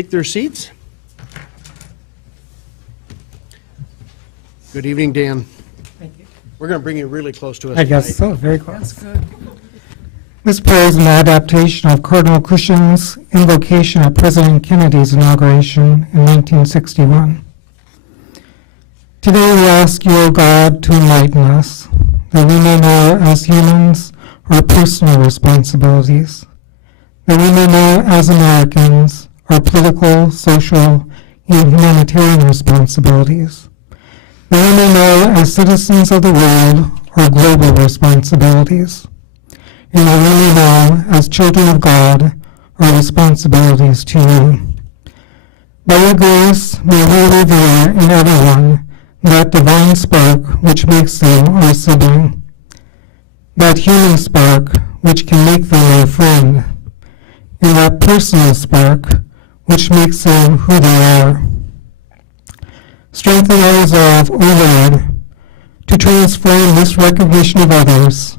Take their seats. Good evening, Dan. Thank you. We're going to bring you really close to us I guess tonight. so, very close. That's good. This prayer is an adaptation of Cardinal Cushing's invocation at President Kennedy's inauguration in 1961. Today we ask you, O God, to enlighten us, that we may know as humans our personal responsibilities, that we may know as Americans our political, social, and humanitarian responsibilities, that we may know as citizens of the world our global responsibilities, and that we may know as children of God our responsibilities to you. By your grace may we revere in everyone that divine spark which makes them our sibling, that human spark which can make them our friend, and that personal spark which makes them who they are. Strengthen our resolve, O Lord, to transform this recognition of others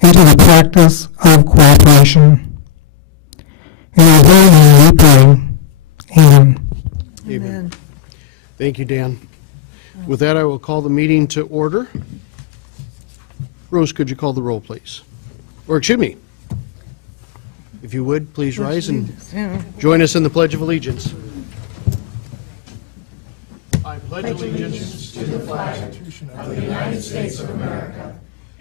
into the practice of cooperation. In your holy name we pray. Amen. Amen. Thank you, Dan. With that, I will call the meeting to order. Rose, could you call the roll, please? Or excuse me. If you would, please rise and join us in the Pledge of Allegiance. I pledge allegiance to the flag of the United States of America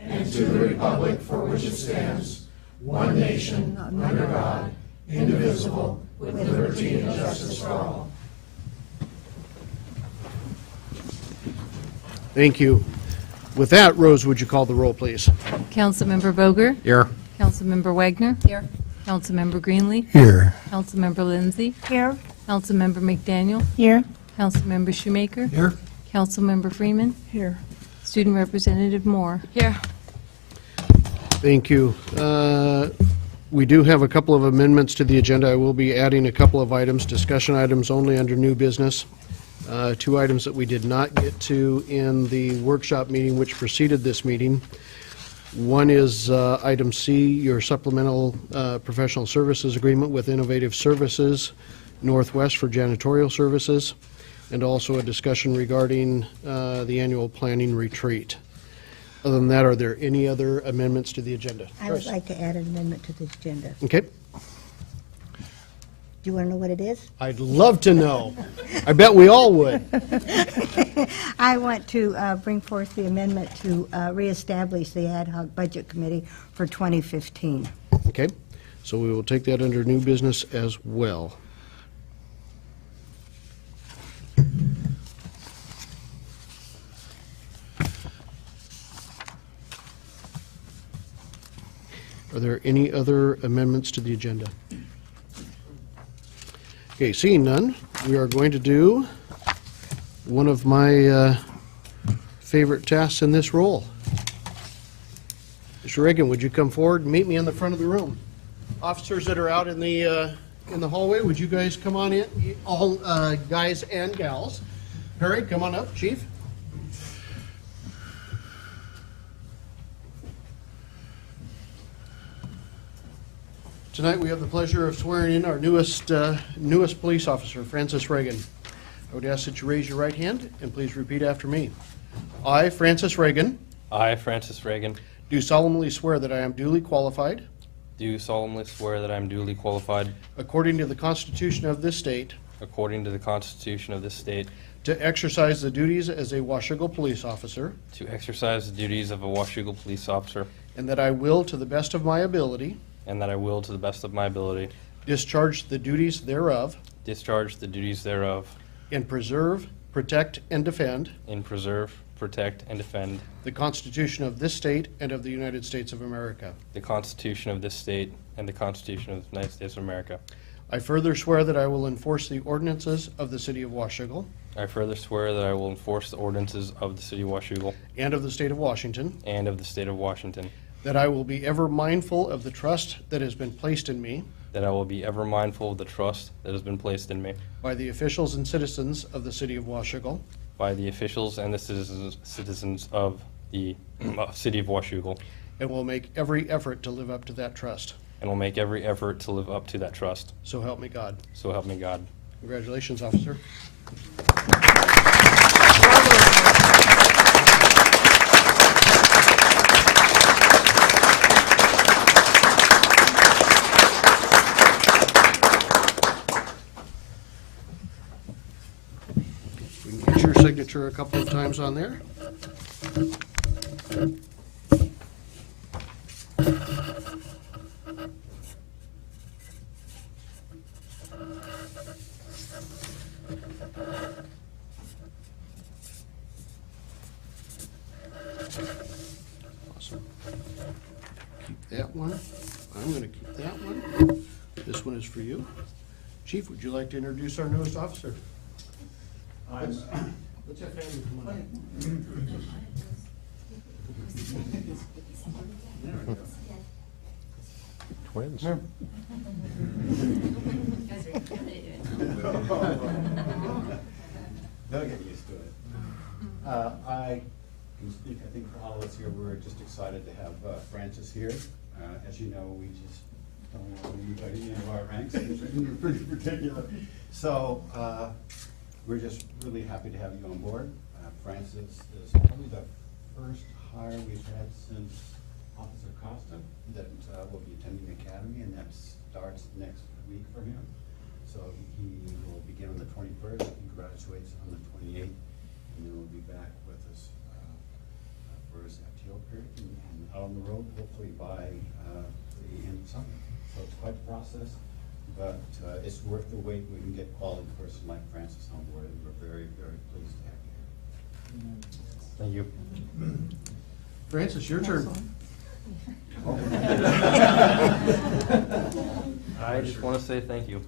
and to the republic for which it stands, one nation, under God, indivisible, with liberty and justice for all. Thank you. With that, Rose, would you call the roll, please? Councilmember Vogler? Here. Councilmember Wagner? Here. Councilmember Greenlee? Here. Councilmember Lindsay? Here. Councilmember McDaniel? Here. Councilmember Shoemaker? Here. Councilmember Freeman? Here. Student Representative Moore? Here. Thank you. We do have a couple of amendments to the agenda. I will be adding a couple of items, discussion items only under new business. Two items that we did not get to in the workshop meeting which preceded this meeting. One is item C, your supplemental professional services agreement with Innovative Services Northwest for janitorial services, and also a discussion regarding the annual planning retreat. Other than that, are there any other amendments to the agenda? I would like to add an amendment to the agenda. Okay. Do you want to know what it is? I'd love to know. I bet we all would. I want to bring forth the amendment to reestablish the ad hoc budget committee for 2015. Okay, so we will take that under new business as well. Are there any other amendments to the agenda? Okay, seeing none, we are going to do one of my favorite tasks in this role. Mr. Reagan, would you come forward and meet me in the front of the room? Officers that are out in the hallway, would you guys come on in? All guys and gals. Perry, come on up, Chief. Tonight we have the pleasure of swearing in our newest police officer, Francis Reagan. I would ask that you raise your right hand and please repeat after me. I, Francis Reagan, I, Francis Reagan, do solemnly swear that I am duly qualified, do solemnly swear that I am duly qualified, according to the Constitution of this state, according to the Constitution of this state, to exercise the duties as a Washougal police officer, to exercise the duties of a Washougal police officer, and that I will, to the best of my ability, and that I will, to the best of my ability, discharge the duties thereof, discharge the duties thereof, and preserve, protect, and defend and preserve, protect, and defend the Constitution of this state and of the United States of America. the Constitution of this state and the Constitution of the United States of America. I further swear that I will enforce the ordinances of the City of Washougal I further swear that I will enforce the ordinances of the City of Washougal and of the State of Washington, and of the State of Washington, that I will be ever mindful of the trust that has been placed in me that I will be ever mindful of the trust that has been placed in me by the officials and citizens of the City of Washougal, by the officials and the citizens of the City of Washougal, and will make every effort to live up to that trust. and will make every effort to live up to that trust. So help me God. So help me God. Congratulations, officer. We can get your signature a couple of times on there. Awesome. Keep that one. I'm going to keep that one. This one is for you. Chief, would you like to introduce our newest officer? Let's have family come on. Twins. They'll get used to it. I can speak, I think, for all of us here. We're just excited to have Francis here. As you know, we just don't want anybody in our ranks. We're pretty particular. So we're just really happy to have you on board. Francis is probably the first hire we've had since Officer Costa that will be attending the academy, and that starts next week for him. So he will begin on the 21st, he graduates on the 28th, and then will be back with us for his FTO period and out on the road, hopefully by the end of summer. So it's quite a process, but it's worth the wait. We can get quality person like Francis on board, and we're very, very pleased to have you here. Thank you. Francis, your turn. I just want to say thank you.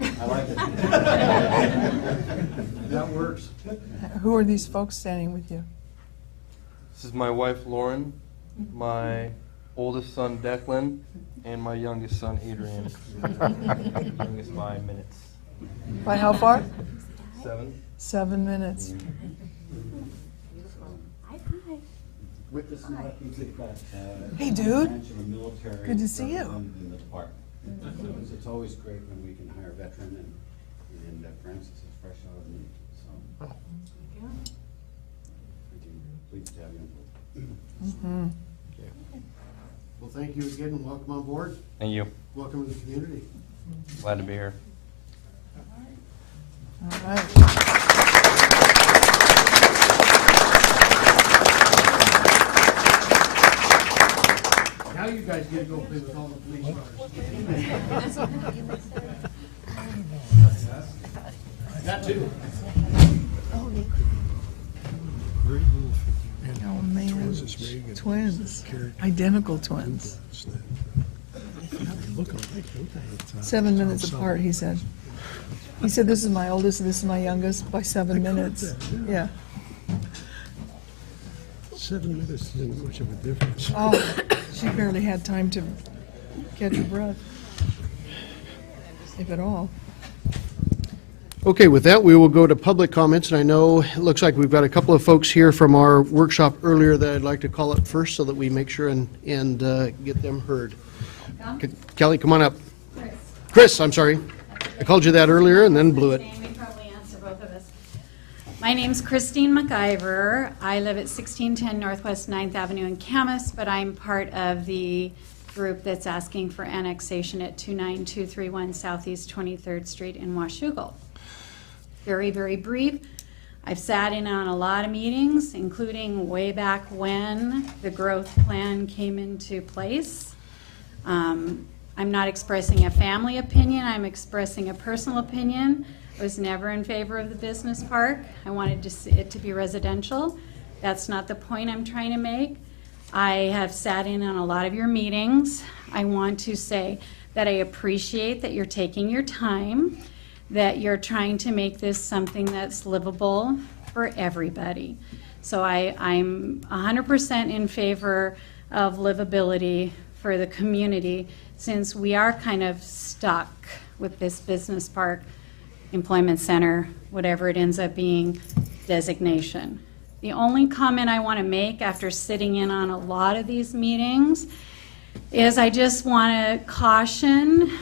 I like it. That works. Who are these folks standing with you? This is my wife, Lauren, my oldest son, Declan, and my youngest son, Adrian. Youngest by minutes. By how far? 7. 7 minutes. With this, we've got Hey, dude. branch of the military Good to see you. represented in the department. So it's always great when we can hire a veteran, and Francis is fresh out of the Navy, so. Pleased to have you on board. Well, thank you again, and welcome on board. Thank you. Welcome to the community. Glad to be here. All right. Now you guys get to go play with all the police cars. That too. Oh, man. Twins. Identical twins. 7 minutes apart, he said. He said, this is my oldest, and this is my youngest, by 7 minutes. Yeah. 7 minutes isn't much of a difference. Oh, she barely had time to catch her breath, if at all. Okay, with that, we will go to public comments, and I know it looks like we've got a couple of folks here from our workshop earlier that I'd like to call up first so that we make sure and get them heard. Kelly, come on up. Chris, I'm sorry. I called you that earlier and then blew it. We probably answer both of us. My name's Christine McIver. I live at 1610 Northwest 9th Avenue in Camas, but I'm part of the group that's asking for annexation at 29231 Southeast 23rd Street in Washougal. Very, very brief. I've sat in on a lot of meetings, including way back when the growth plan came into place. I'm not expressing a family opinion, I'm expressing a personal opinion. I was never in favor of the business park. I wanted it to be residential. That's not the point I'm trying to make. I have sat in on a lot of your meetings. I want to say that I appreciate that you're taking your time, that you're trying to make this something that's livable for everybody. So I'm 100% in favor of livability for the community, since we are kind of stuck with this business park, employment center, whatever it ends up being, designation. The only comment I want to make after sitting in on a lot of these meetings is I just want to caution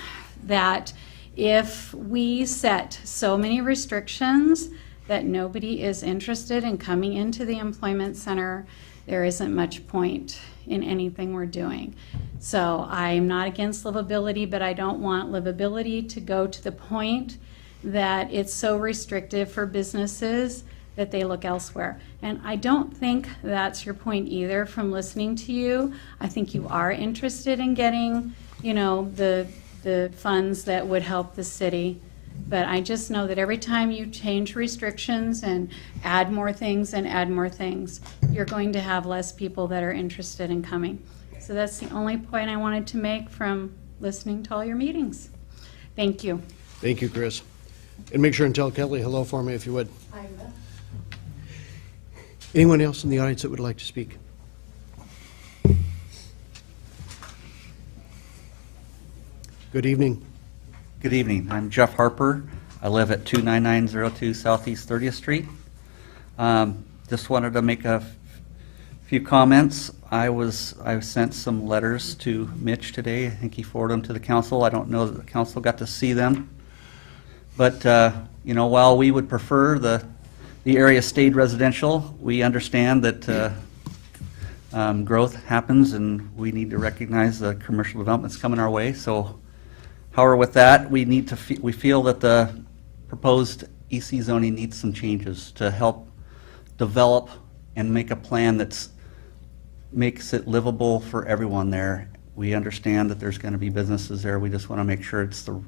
that if we set so many restrictions that nobody is interested in coming into the employment center, there isn't much point in anything we're doing. So I'm not against livability, but I don't want livability to go to the point that it's so restrictive for businesses that they look elsewhere. And I don't think that's your point either from listening to you. I think you are interested in getting, you know, the funds that would help the city. But I just know that every time you change restrictions and add more things and add more things, you're going to have less people that are interested in coming. So that's the only point I wanted to make from listening to all your meetings. Thank you. Thank you, Chris. And make sure and tell Kelly hello for me if you would. I will. Anyone else in the audience that would like to speak? Good evening. Good evening. I'm Jeff Harper. I live at 29902 Southeast 30th Street. Just wanted to make a few comments. I sent some letters to Mitch today. I think he forwarded them to the council. I don't know that the council got to see them. But you know, while we would prefer the area stayed residential, we understand that growth happens and we need to recognize the commercial developments coming our way. So, however, with that, we feel that the proposed EC zoning needs some changes to help develop and make a plan that makes it livable for everyone there. We understand that there's going to be businesses there. We just want to make sure it's the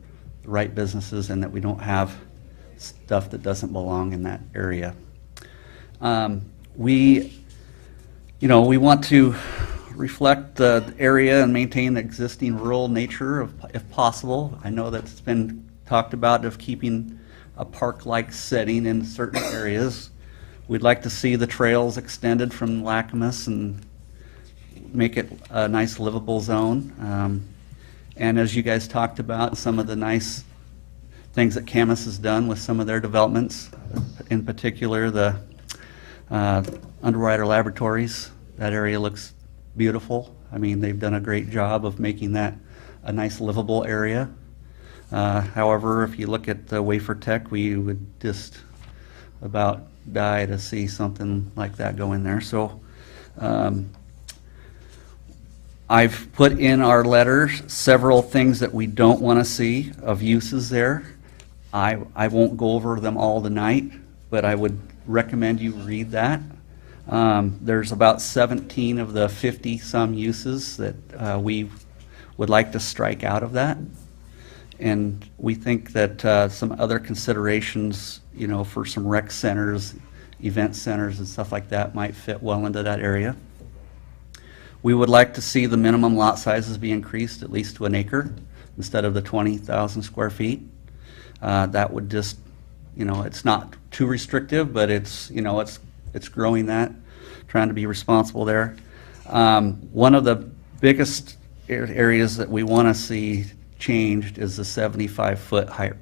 right businesses and that we don't have stuff that doesn't belong in that area. We want to reflect the area and maintain the existing rural nature if possible. I know that's been talked about of keeping a park-like setting in certain areas. We'd like to see the trails extended from Lacamas and make it a nice livable zone. And as you guys talked about, some of the nice things that Camas has done with some of their developments, in particular the Underwriter Laboratories. That area looks beautiful. I mean, they've done a great job of making that a nice livable area. However, if you look at the Wafer Tech, we would just about die to see something like that go in there. So I've put in our letters several things that we don't want to see of uses there. I won't go over them all tonight, but I would recommend you read that. There's about 17 of the 50-some uses that we would like to strike out of that. And we think that some other considerations, you know, for some rec centers, event centers and stuff like that might fit well into that area. We would like to see the minimum lot sizes be increased at least to an acre instead of the 20,000 square feet. That would just, you know, it's not too restrictive, but it's, you know, it's growing that, trying to be responsible there. One of the biggest areas that we want to see changed is the 75-foot height.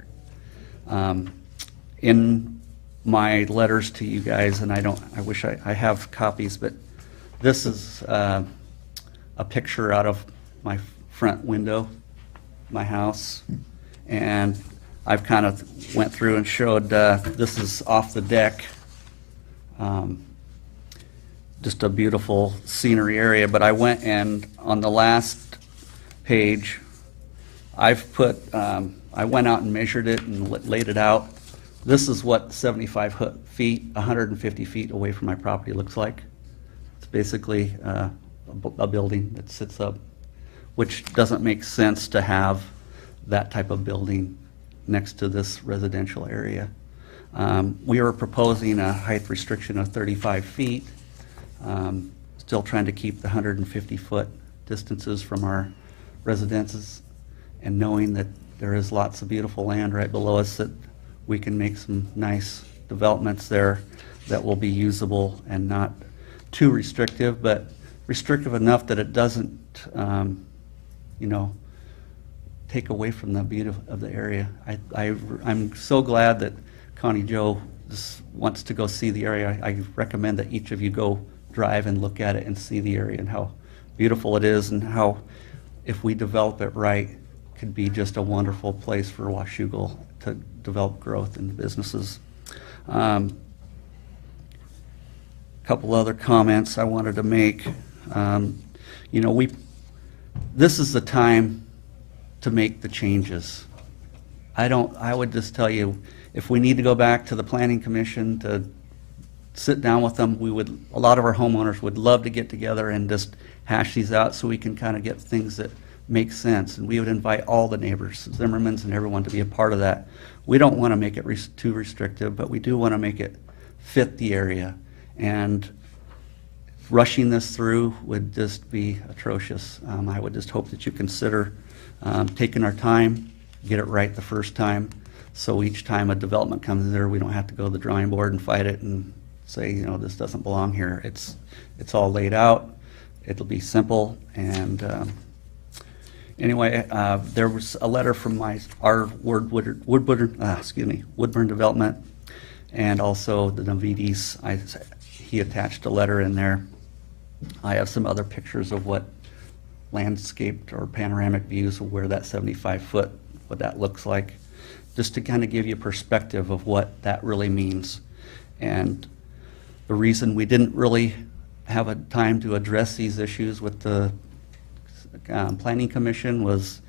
In my letters to you guys, and I wish I have copies, but this is a picture out of my front window, my house, and I've kind of went through and showed, this is off the deck, just a beautiful scenery area, but I went and on the last page, I've put, I went out and measured it and laid it out. This is what 75 feet, 150 feet away from my property looks like. It's basically a building that sits up, which doesn't make sense to have that type of building next to this residential area. We are proposing a height restriction of 35 feet, still trying to keep the 150-foot distances from our residences, and knowing that there is lots of beautiful land right below us that we can make some nice developments there that will be usable and not too restrictive, but restrictive enough that it doesn't, you know, take away from the beauty of the area. I'm so glad that Connie Jo just wants to go see the area. I recommend that each of you go drive and look at it and see the area and how beautiful it is and how if we develop it right, could be just a wonderful place for Washougal to develop growth in businesses. Couple other comments I wanted to make. You know, this is the time to make the changes. I would just tell you, if we need to go back to the Planning Commission to sit down with them, a lot of our homeowners would love to get together and just hash these out so we can kind of get things that make sense. And we would invite all the neighbors, Zimmermans and everyone, to be a part of that. We don't want to make it too restrictive, but we do want to make it fit the area. And rushing this through would just be atrocious. I would just hope that you consider taking our time, get it right the first time, so each time a development comes in there, we don't have to go to the drawing board and fight it and say, you know, this doesn't belong here. It's all laid out. It'll be simple. And anyway, there was a letter from our Woodburn Development, and also the Navides. He attached a letter in there. I have some other pictures of what landscaped or panoramic views of where that 75-foot, what that looks like, just to kind of give you perspective of what that really means. And the reason we didn't really have a time to address these issues with the Planning Commission was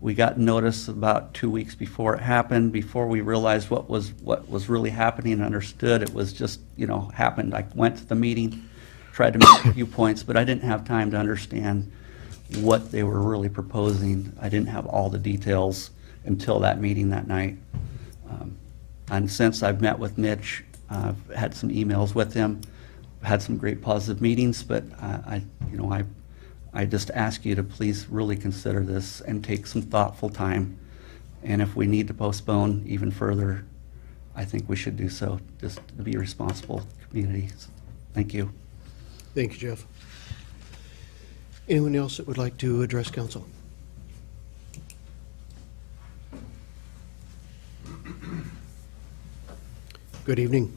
we got notice about 2 weeks before it happened, before we realized what was really happening and understood. It was just, you know, happened. I went to the meeting, tried to make a few points, but I didn't have time to understand what they were really proposing. I didn't have all the details until that meeting that night. And since I've met with Mitch, I've had some emails with him, had some great positive meetings, but I just ask you to please really consider this and take some thoughtful time. And if we need to postpone even further, I think we should do so, just to be responsible communities. Thank you. Thank you, Jeff. Anyone else that would like to address council? Good evening.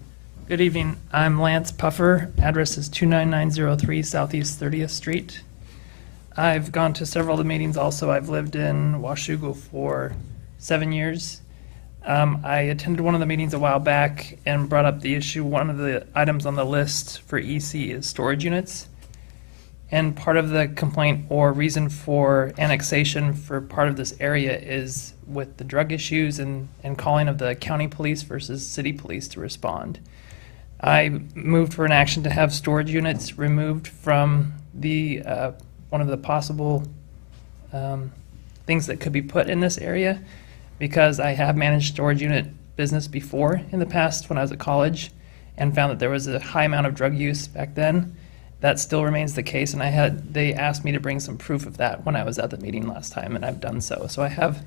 Good evening. I'm Lance Puffer. Address is 29903 Southeast 30th Street. I've gone to several of the meetings also. I've lived in Washougal for 7 years. I attended one of the meetings a while back and brought up the issue. One of the items on the list for EC is storage units. And part of the complaint or reason for annexation for part of this area is with the drug issues and calling of the county police versus city police to respond. I moved for an action to have storage units removed from the one of the possible things that could be put in this area, because I have managed storage unit business before in the past when I was at college and found that there was a high amount of drug use back then. That still remains the case, and they asked me to bring some proof of that when I was at the meeting last time, and I've done so. So I have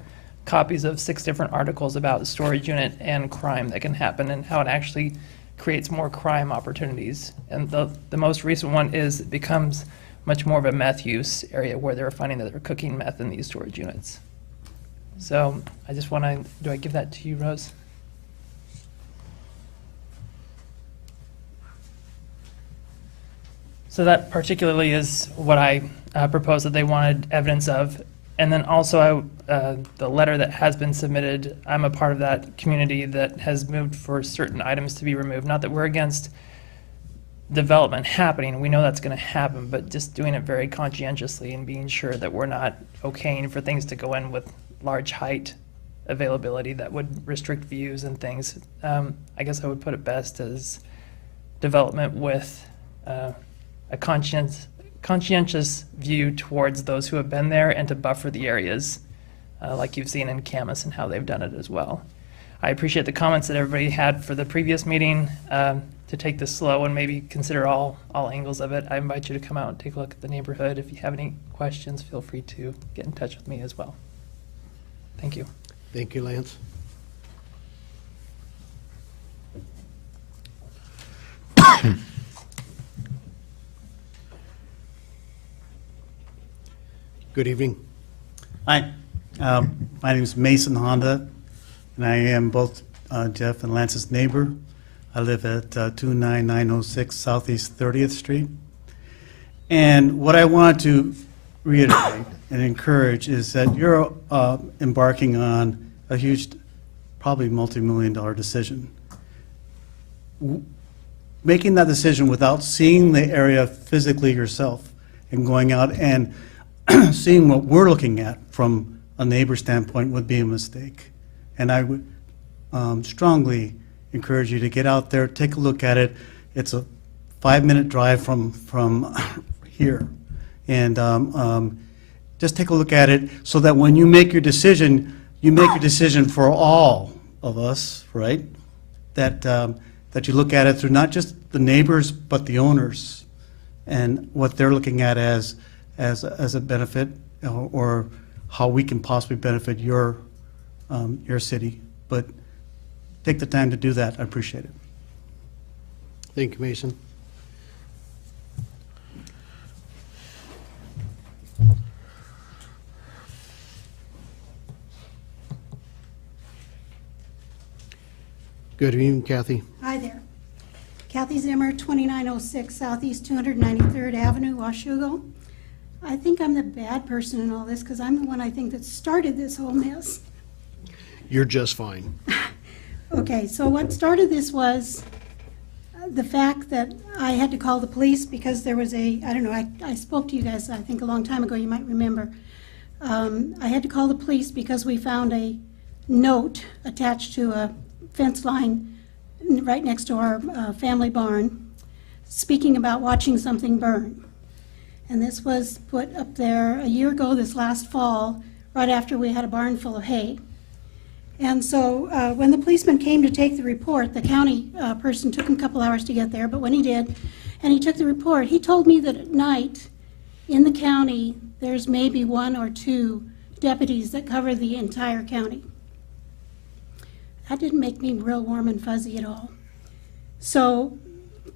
copies of 6 different articles about the storage unit and crime that can happen and how it actually creates more crime opportunities. And the most recent one is it becomes much more of a meth use area where they're finding that they're cooking meth in these storage units. So I just want to, do I give that to you, Rose? So that particularly is what I proposed that they wanted evidence of. And then also the letter that has been submitted, I'm a part of that community that has moved for certain items to be removed. Not that we're against development happening, we know that's going to happen, but just doing it very conscientiously and being sure that we're not okaying for things to go in with large height availability that would restrict views and things. I guess I would put it best as development with a conscientious view towards those who have been there and to buffer the areas like you've seen in Camas and how they've done it as well. I appreciate the comments that everybody had for the previous meeting, to take this slow and maybe consider all angles of it. I invite you to come out and take a look at the neighborhood. If you have any questions, feel free to get in touch with me as well. Thank you. Thank you, Lance. Good evening. Hi, my name is Mason Honda, and I am both Jeff and Lance's neighbor. I live at 29906 Southeast 30th Street. And what I want to reiterate and encourage is that you're embarking on a huge, probably multi-million-dollar decision. Making that decision without seeing the area physically yourself and going out and seeing what we're looking at from a neighbor standpoint would be a mistake. And I would strongly encourage you to get out there, take a look at it. It's a 5-minute drive from here. And just take a look at it so that when you make your decision for all of us, right? That you look at it through not just the neighbors, but the owners and what they're looking at as a benefit or how we can possibly benefit your city. But take the time to do that. I appreciate it. Thank you, Mason. Good evening, Kathy. Hi there. Kathy Zimmer, 2906 Southeast 293rd Avenue, Washougal. I think I'm the bad person in all this because I'm the one I think that started this whole mess. You're just fine. Okay, so what started this was the fact that I had to call the police because there was I don't know, I spoke to you guys, I think a long time ago, you might remember. I had to call the police because we found a note attached to a fence line right next to our family barn, speaking about watching something burn. And this was put up there a year ago, this last fall, right after we had a barn full of hay. And so when the policeman came to take the report, the county person took him a couple hours to get there, but when he did, and he took the report, he told me that at night in the county, there's maybe 1 or 2 deputies that cover the entire county. That didn't make me real warm and fuzzy at all. So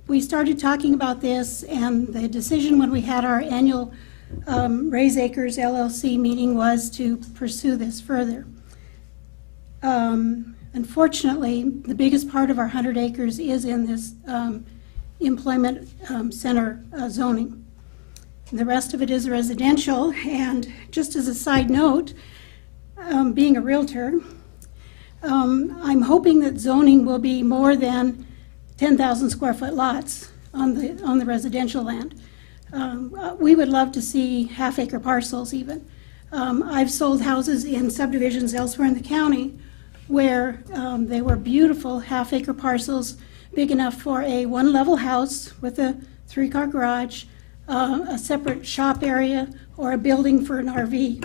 we started talking about this, and the decision when we had our annual Raise Acres LLC meeting was to pursue this further. Unfortunately, the biggest part of our 100 acres is in this employment center zoning. The rest of it is residential, and just as a side note, being a realtor, I'm hoping that zoning will be more than 10,000 square foot lots on the residential land. We would love to see half-acre parcels even. I've sold houses in subdivisions elsewhere in the county where they were beautiful half-acre parcels, big enough for a 1-level house with a 3-car garage, a separate shop area, or a building for an RV.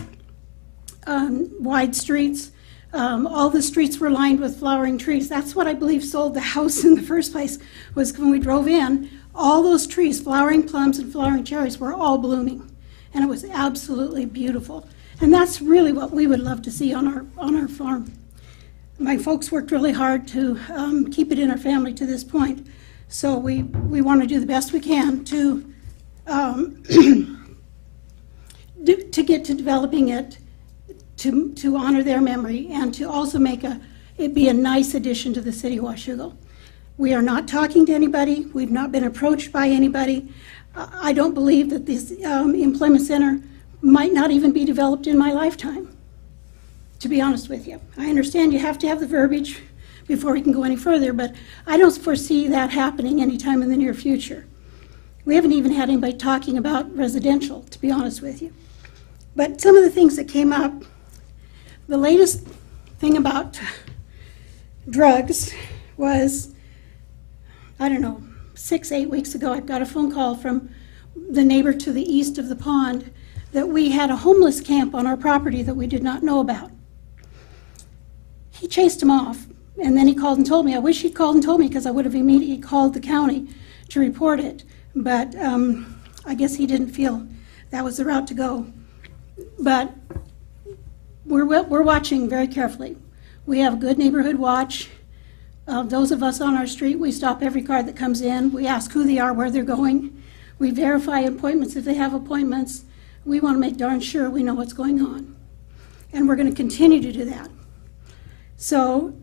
Wide streets. All the streets were lined with flowering trees. That's what I believe sold the house in the first place, was when we drove in, all those trees, flowering plums and flowering cherries, were all blooming. And it was absolutely beautiful. And that's really what we would love to see on our farm. My folks worked really hard to keep it in our family to this point. So we want to do the best we can to get to developing it to honor their memory and to also make it be a nice addition to the city of Washougal. We are not talking to anybody. We've not been approached by anybody. I don't believe that this employment center might not even be developed in my lifetime, to be honest with you. I understand you have to have the verbiage before we can go any further, but I don't foresee that happening anytime in the near future. We haven't even had anybody talking about residential, to be honest with you. But some of the things that came up, the latest thing about drugs was, I don't know, 6-8 weeks ago, I got a phone call from the neighbor to the east of the pond that we had a homeless camp on our property that we did not know about. He chased him off, and then he called and told me. I wish he'd called and told me because I would have immediately called the county to report it. But I guess he didn't feel that was the route to go. But we're watching very carefully. We have a good neighborhood watch. Those of us on our street, we stop every car that comes in. We ask who they are, where they're going. We verify appointments if they have appointments. We want to make darn sure we know what's going on. And we're going to continue to do that. So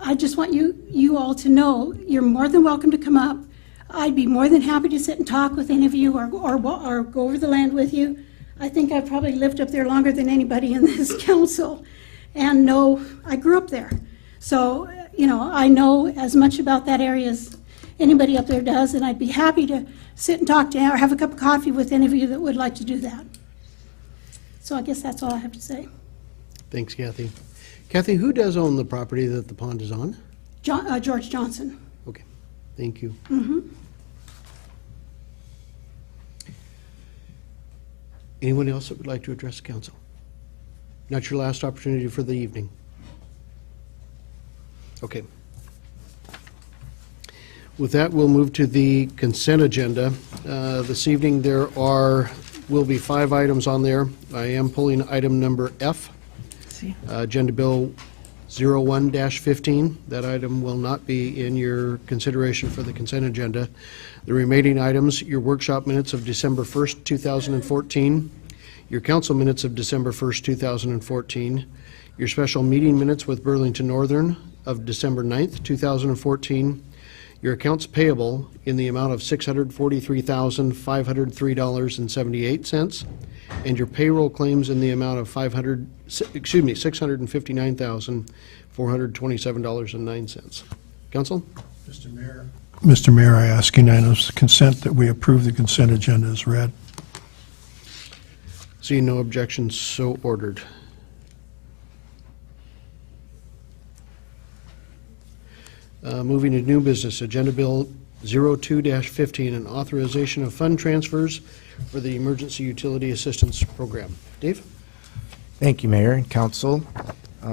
I just want you all to know you're more than welcome to come up. I'd be more than happy to sit and talk with any of you or go over the land with you. I think I've probably lived up there longer than anybody in this council, and I grew up there. So, I know as much about that area as anybody up there does, and I'd be happy to sit and talk to you or have a cup of coffee with any of you that would like to do that. So I guess that's all I have to say. Thanks, Kathy. Kathy, who does own the property that the pond is on? George Johnson. Okay, thank you. Mm-hmm. Anyone else that would like to address the council? Not your last opportunity for the evening. Okay. With that, we'll move to the consent agenda. This evening, there will be 5 items on there. I am pulling item number F, Agenda Bill 01-15. That item will not be in your consideration for the consent agenda. The remaining items, your workshop minutes of December 1st, 2014, your council minutes of December 1st, 2014, your special meeting minutes with Burlington Northern of December 9th, 2014, your accounts payable in the amount of $643,503.78, and your payroll claims in the amount of $659,427.09. Council? Mr. Mayor, I ask unanimous consent that we approve the consent agenda as read. Seeing no objections, so ordered. Moving to new business, Agenda Bill 02-15, an authorization of fund transfers for the Emergency Utility Assistance Program. Dave? Thank you, Mayor and Council.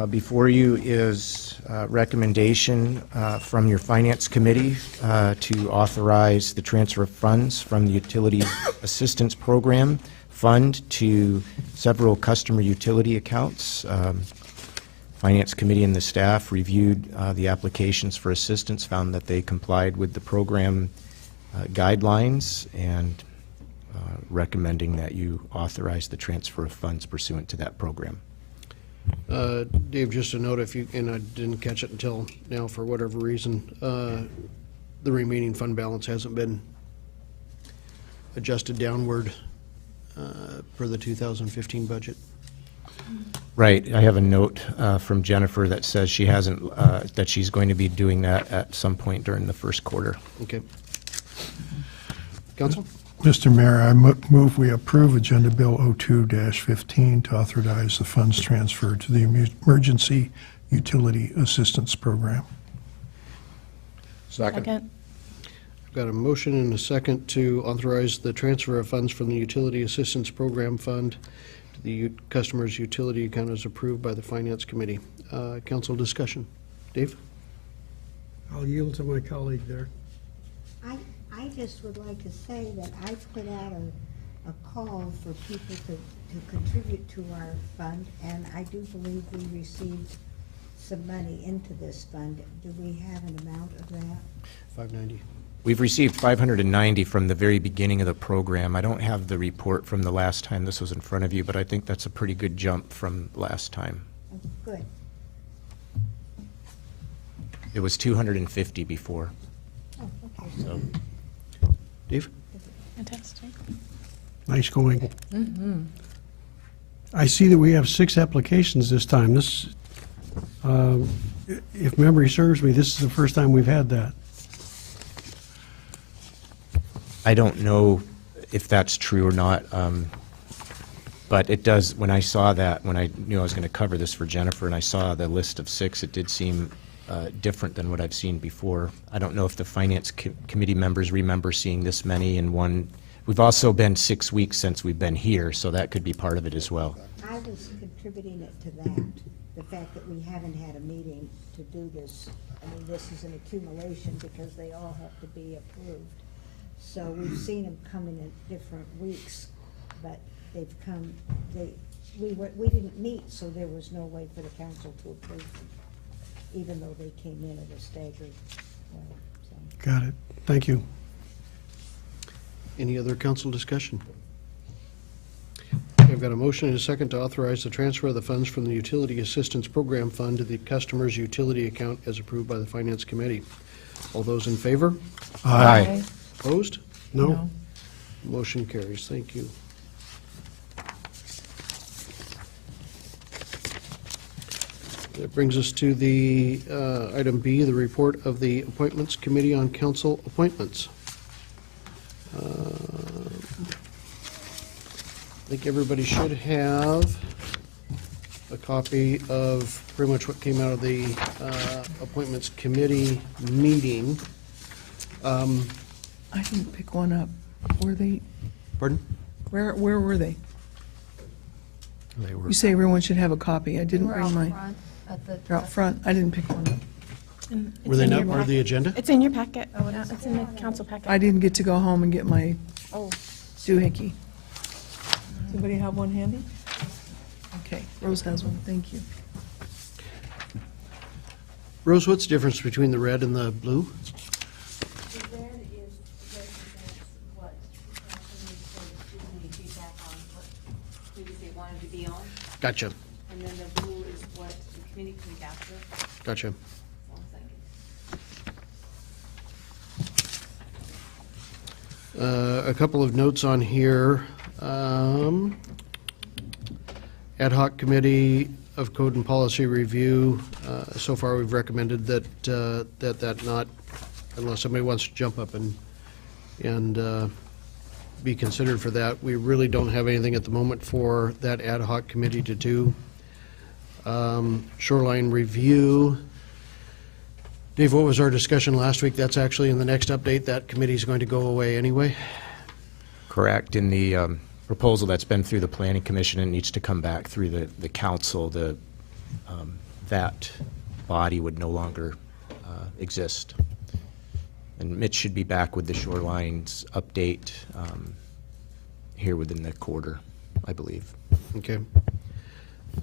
Before you is a recommendation from your Finance Committee to authorize the transfer of funds from the Utility Assistance Program Fund to several customer utility accounts. Finance Committee and the staff reviewed the applications for assistance, found that they complied with the program guidelines, and recommending that you authorize the transfer of funds pursuant to that program. Dave, just a note, and I didn't catch it until now for whatever reason, the remaining fund balance hasn't been adjusted downward for the 2015 budget. Right. I have a note from Jennifer that says she hasn't, that she's going to be doing that at some point during the first quarter. Okay. Council? Mr. Mayor, I move we approve Agenda Bill 02-15 to authorize the funds transfer to the Emergency Utility Assistance Program. Second. I've got a motion and a second to authorize the transfer of funds from the Utility Assistance Program Fund to the customer's utility account as approved by the Finance Committee. Council discussion. Dave? I'll yield to my colleague there. I just would like to say that I put out a call for people to contribute to our fund, and I do believe we received some money into this fund. Do we have an amount of that? $590. We've received $590 from the very beginning of the program. I don't have the report from the last time this was in front of you, but I think that's a pretty good jump from last time. Oh, good. It was 250 before. Oh, okay. So. Dave? Fantastic. Nice going. I see that we have 6 applications this time. This, if memory serves me, this is the first time we've had that. I don't know if that's true or not, but it does, when I saw that, when I knew I was going to cover this for Jennifer and I saw the list of 6, it did seem different than what I've seen before. I don't know if the Finance Committee members remember seeing this many in one. We've also been 6 weeks since we've been here, so that could be part of it as well. I was contributing it to that, the fact that we haven't had a meeting to do this. I mean, this is an accumulation because they all have to be approved. So we've seen them coming in different weeks, but they've come, we didn't meet, so there was no way for the council to approve them, even though they came in at a staggered way. So. Got it. Thank you. Any other council discussion? I've got a motion and a second to authorize the transfer of the funds from the Utility Assistance Program Fund to the customer's utility account as approved by the Finance Committee. All those in favor? Aye. Opposed? No. Motion carries. Thank you. That brings us to the item B, the report of the Appointments Committee on Council Appointments. I think everybody should have a copy of pretty much what came out of the Appointments Committee meeting. I didn't pick one up. Were they, Pardon? where were they? They were. You say everyone should have a copy. I didn't bring mine. They're out front. I didn't pick one up. Were they not part of the agenda? It's in your packet. It's in the council packet. I didn't get to go home and get my Oh. doohickey. Does anybody have one handy? Okay, Rose has one. Thank you. Rose, what's the difference between the red and the blue? The red is represents what the council needs for the feedback on what committees they wanted to be on. Gotcha, And then the blue is what the committee can get after. gotcha. Sounds like A couple of notes on here. Ad hoc Committee of Code and Policy Review. So far, we've recommended that that not, unless somebody wants to jump up and be considered for that. We really don't have anything at the moment for that ad hoc committee to do. Shoreline Review. Dave, what was our discussion last week? That's actually in the next update. That committee's going to go away anyway. Correct. In the proposal that's been through the Planning Commission, it needs to come back through the council. That body would no longer exist. And Mitch should be back with the Shorelines update here within the quarter, I believe. Okay.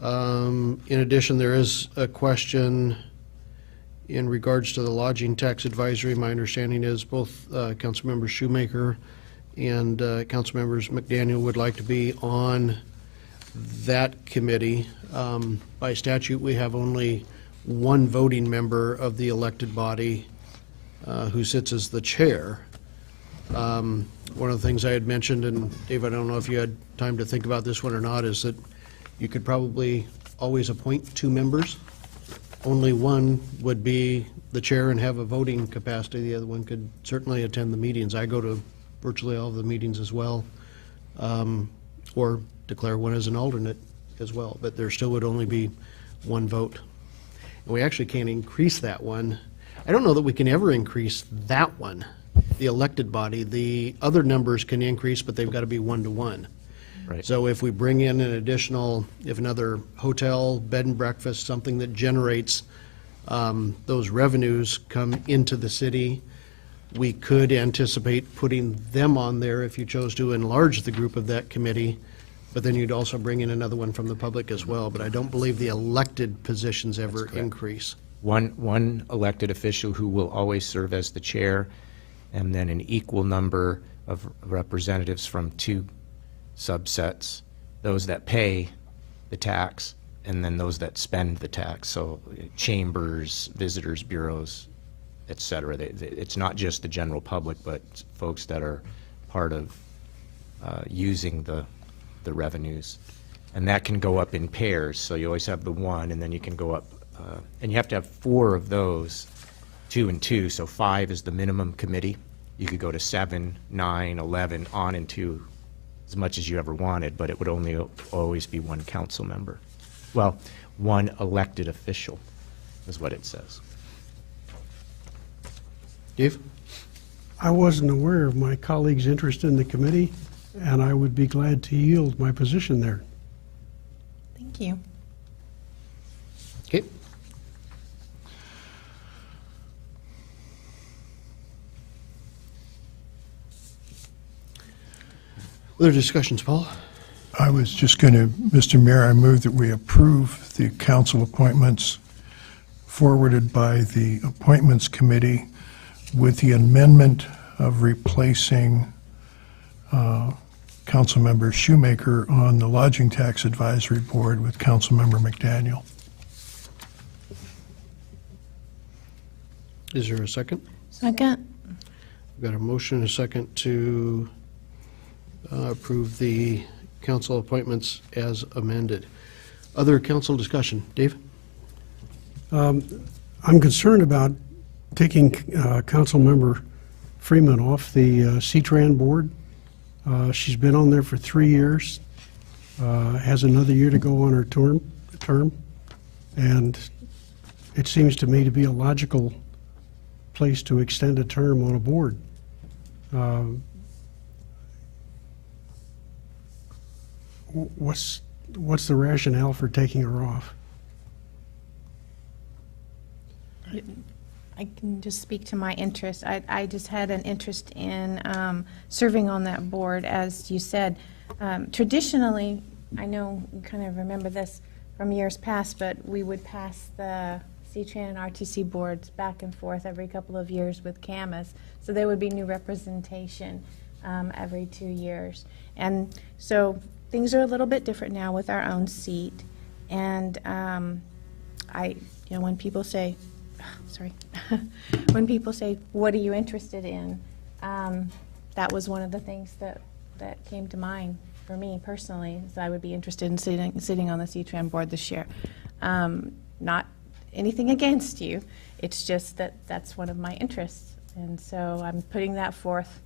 In addition, there is a question in regards to the lodging tax advisory. My understanding is both Councilmember Shoemaker and Councilmembers McDaniel would like to be on that committee. By statute, we have only one voting member of the elected body who sits as the chair. One of the things I had mentioned, and Dave, I don't know if you had time to think about this one or not, is that you could probably always appoint two members. Only one would be the chair and have a voting capacity. The other one could certainly attend the meetings. I go to virtually all of the meetings as well, or declare one as an alternate as well, but there still would only be one vote. And we actually can't increase that one. I don't know that we can ever increase that one, the elected body. The other numbers can increase, but they've got to be 1-to-1. Right. So if we bring in an additional, if another hotel, bed and breakfast, something that generates those revenues come into the city, we could anticipate putting them on there if you chose to enlarge the group of that committee, but then you'd also bring in another one from the public as well. But I don't believe the elected positions ever increase. One elected official who will always serve as the chair, and then an equal number of representatives from two subsets, those that pay the tax and then those that spend the tax. So chambers, visitors bureaus, et cetera. It's not just the general public, but folks that are part of using the revenues. And that can go up in pairs. So you always have the one, and then you can go up, and you have to have 4 of those, 2 and 2. So 5 is the minimum committee. You could go to 7, 9, 11, on into as much as you ever wanted, but it would only always be one council member. Well, one elected official is what it says. Dave? I wasn't aware of my colleague's interest in the committee, and I would be glad to yield my position there. Thank you. Okay. Other discussions, Paul? I was just going to, Mr. Mayor, I move that we approve the council appointments forwarded by the Appointments Committee with the amendment of replacing Councilmember Shoemaker on the Lodging Tax Advisory Board with Councilmember McDaniel. Is there a second? Second. We've got a motion and a second to approve the council appointments as amended. Other council discussion? Dave? I'm concerned about taking Councilmember Freeman off the CTRAN board. She's been on there for 3 years, has another year to go on her term, and it seems to me to be a logical place to extend a term on a board. What's the rationale for taking her off? I can just speak to my interest. I just had an interest in serving on that board, as you said. Traditionally, I know you kind of remember this from years past, but we would pass the CTRAN and RTC boards back and forth every couple of years with CAMAS. So there would be new representation every 2 years. And so things are a little bit different now with our own seat. And when people say, when people say, what are you interested in? That was one of the things that came to mind for me personally, is I would be interested in sitting on the CTRAN board this year. Not anything against you, it's just that that's one of my interests. And so I'm putting that forth.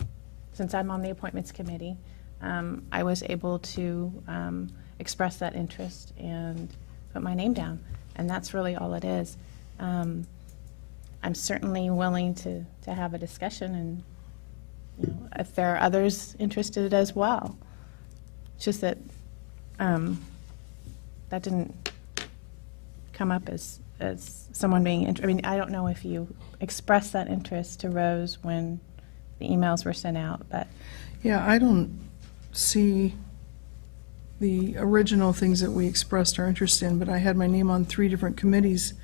Since I'm on the appointments committee, I was able to express that interest and put my name down. And that's really all it is. I'm certainly willing to have a discussion, and if there are others interested as well. It's just that that didn't come up as someone being interested. I mean, I don't know if you expressed that interest to Rose when the emails were sent out, but. Yeah, I don't see the original things that we expressed our interest in, but I had my name on 3 different committees,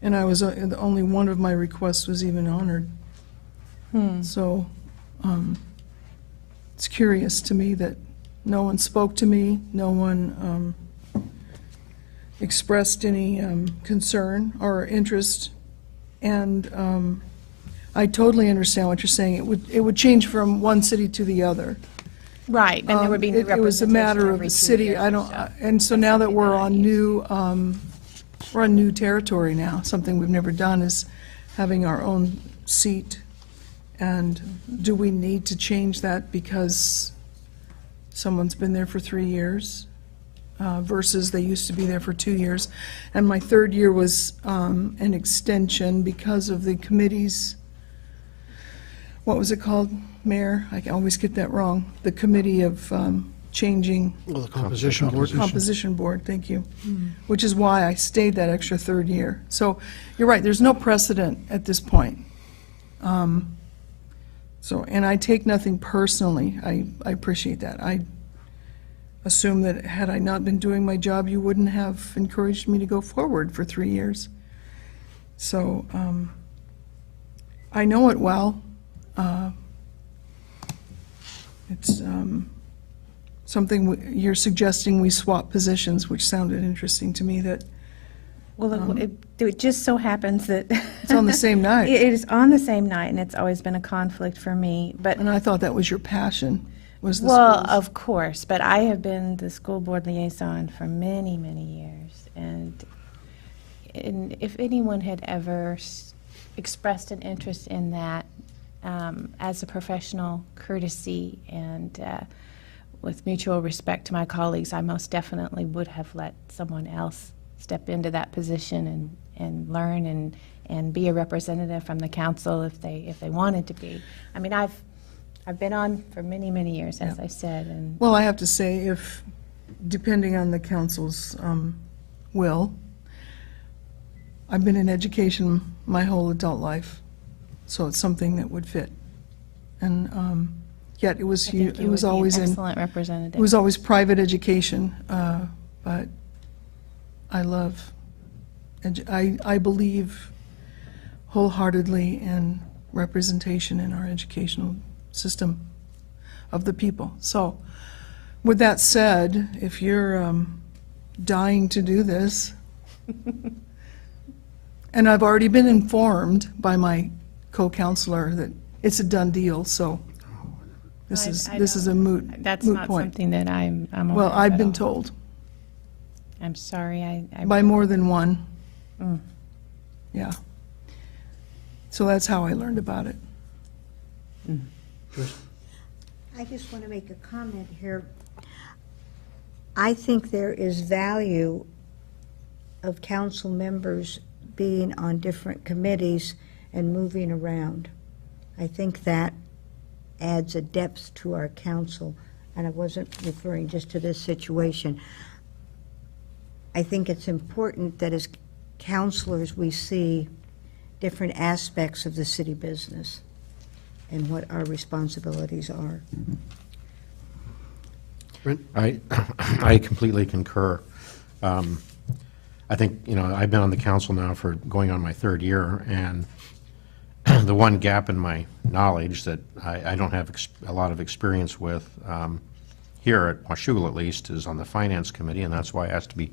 and I was the only one of my requests was even honored. So it's curious to me that no one spoke to me, no one expressed any concern or interest, and I totally understand what you're saying. It would change from one city to the other. Right, and there would be new It was a matter of every the 2 city. years I or don't, so. and so now that we're on new territory now. Something we've never done is having our own seat. And do we need to change that because someone's been there for 3 years versus they used to be there for 2 years? And my 3rd year was an extension because of the committee's, what was it called, Mayor? I always get that wrong. The committee of changing. Well, the composition board. Composition board, thank you. Which is why I stayed that extra 3rd year. So you're right, there's no precedent at this point. And I take nothing personally. I appreciate that. I assume that had I not been doing my job, you wouldn't have encouraged me to go forward for 3 years. So I know it well. It's something you're suggesting we swap positions, which sounded interesting to me. That Well, it just so happens that it's on the same night. It is on the same night, and it's always been a conflict for me. But and I thought that was your passion. Was the well, schools. of course, but I have been the school board liaison for many, many years, and if anyone had ever expressed an interest in that as a professional courtesy and with mutual respect to my colleagues, I most definitely would have let someone else step into that position and learn and be a representative from the council if they wanted to be. I mean, I've been on for many, many years, as I said. And well, I have to say, if depending on the council's will, I've been in education my whole adult life, so it's something that would fit. And yet it was always in excellent representative. It was always private education, but I love. I believe wholeheartedly in representation in our educational system of the people. So, with that said, if you're dying to do this, and I've already been informed by my co-counselor that it's a done deal, so this I is a don't- moot That's moot not point. something that I'm aware Well, of I've at been all. told I'm sorry, I. by more than one. Mm. Yeah. So that's how I learned about it. I just want to make a comment here. I think there is value of council members being on different committees and moving around. I think that adds a depth to our council, and I wasn't referring just to this situation. I think it's important that as counselors, we see different aspects of the city business and what our responsibilities are. I completely concur. I think, I've been on the council now for going on my third year, and the one gap in my knowledge that I don't have a lot of experience with here at Washougal at least is on the Finance Committee, and that's why I asked to be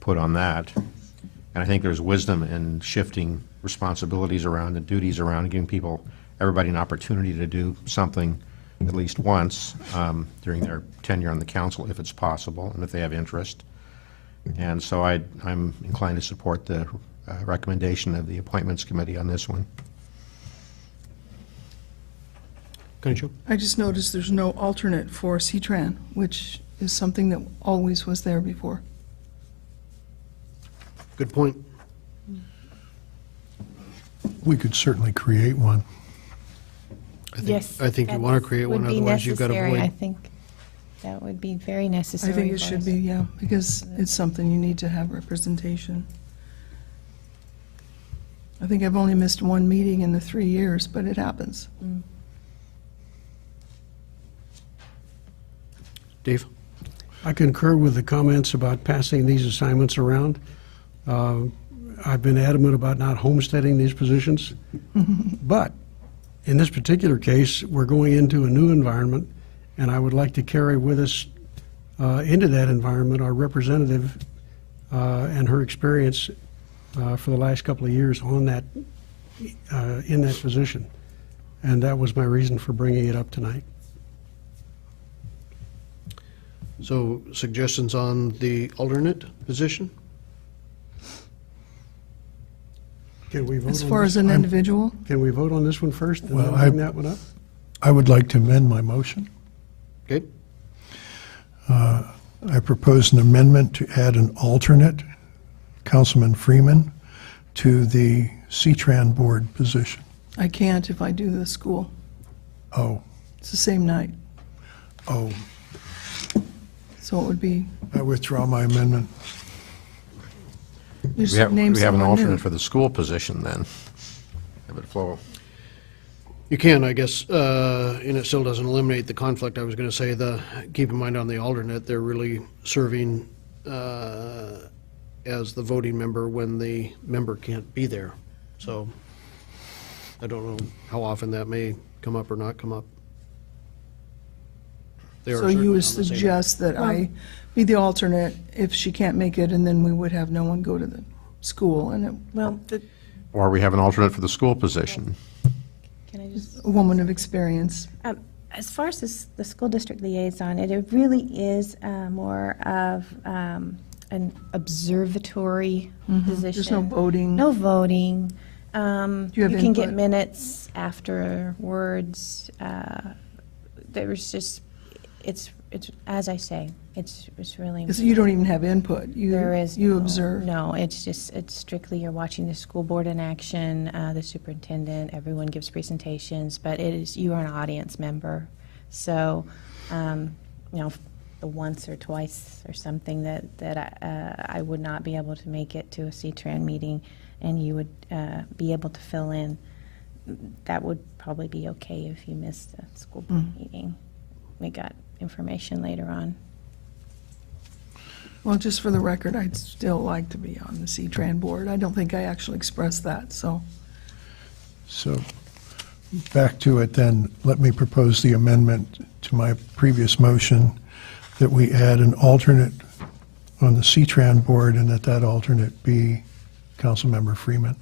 put on that. And I think there's wisdom in shifting responsibilities around and duties around and giving everybody an opportunity to do something at least once during their tenure on the council, if it's possible and if they have interest. And so I'm inclined to support the recommendation of the Appointments Committee on this one. I just noticed there's no alternate for C-Tran, which is something that always was there before. Good point. We could certainly create one. Yes. I think you want to create one, otherwise you've got to necessary. I avoid. think that would be very necessary. I think it for should us. be, yeah, because it's something you need to have representation. I think I've only missed one meeting in the 3 years, but it happens. Dave? I concur with the comments about passing these assignments around. I've been adamant about not homesteading these positions, but in this particular case, we're going into a new environment, and I would like to carry with us into that environment our representative and her experience for the last couple of years on that, in that position. And that was my reason for bringing it up tonight. So suggestions on the alternate position? Can we vote As on far this? as an individual, Can we vote on this one first and Well, then bring that one up? I would like to amend my motion. Okay. I propose an amendment to add an alternate, Councilman Freeman, to the C-Tran board position. I can't if I do the school. Oh, It's the same night, oh, so it would be, I withdraw my amendment. you just name We have an someone new. alternate for the school position then. Have it flow. You can, I guess, and it still doesn't eliminate the conflict. I was going to say, keep in mind on the alternate, they're really serving as the voting member when the member can't be there. So I don't know how often that may come up or not come up. They are So you certainly would on the same- suggest that I be the alternate if she can't make it, and then we would have no one go to the school, and Well, Or we have an alternate for the school position. can I just? a woman of experience. As far as the school district liaison, it really is more of an observatory position. There's no voting. No voting. you have You can get input? minutes afterwards. There's just, it's, as I say, it's really. So you don't even have input. There is. You no- observe. No, it's strictly you're watching the school board in action, the superintendent, everyone gives presentations, but you are an audience member. So, the once or twice or something that I would not be able to make it to a C-Tran meeting and you would be able to fill in, that would probably be okay if you missed a school board meeting. We got information later on. Well, just for the record, I'd still like to be on the C-Tran board. I don't think I actually expressed that, so. So, back to it then, let me propose the amendment to my previous motion that we add an alternate on the C-Tran board and that alternate be Councilmember Freeman.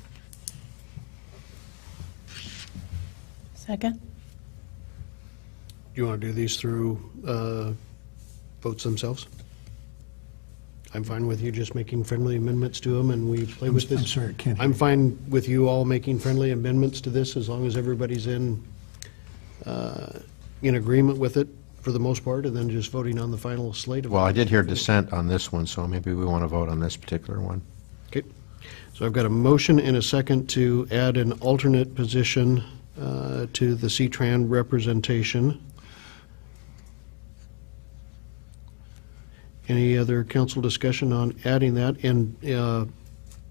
Second? you want to do these through votes themselves? I'm fine with you just making friendly amendments to them and we play with this. I'm sorry, can't hear I'm you. fine with you all making friendly amendments to this as long as everybody's in agreement with it for the most part, and then just voting on the final slate of. Well, I did hear dissent on this one, so maybe we want to vote on this particular one. Okay, so I've got a motion and a second to add an alternate position to the C-Tran representation. Any other council discussion on adding that? And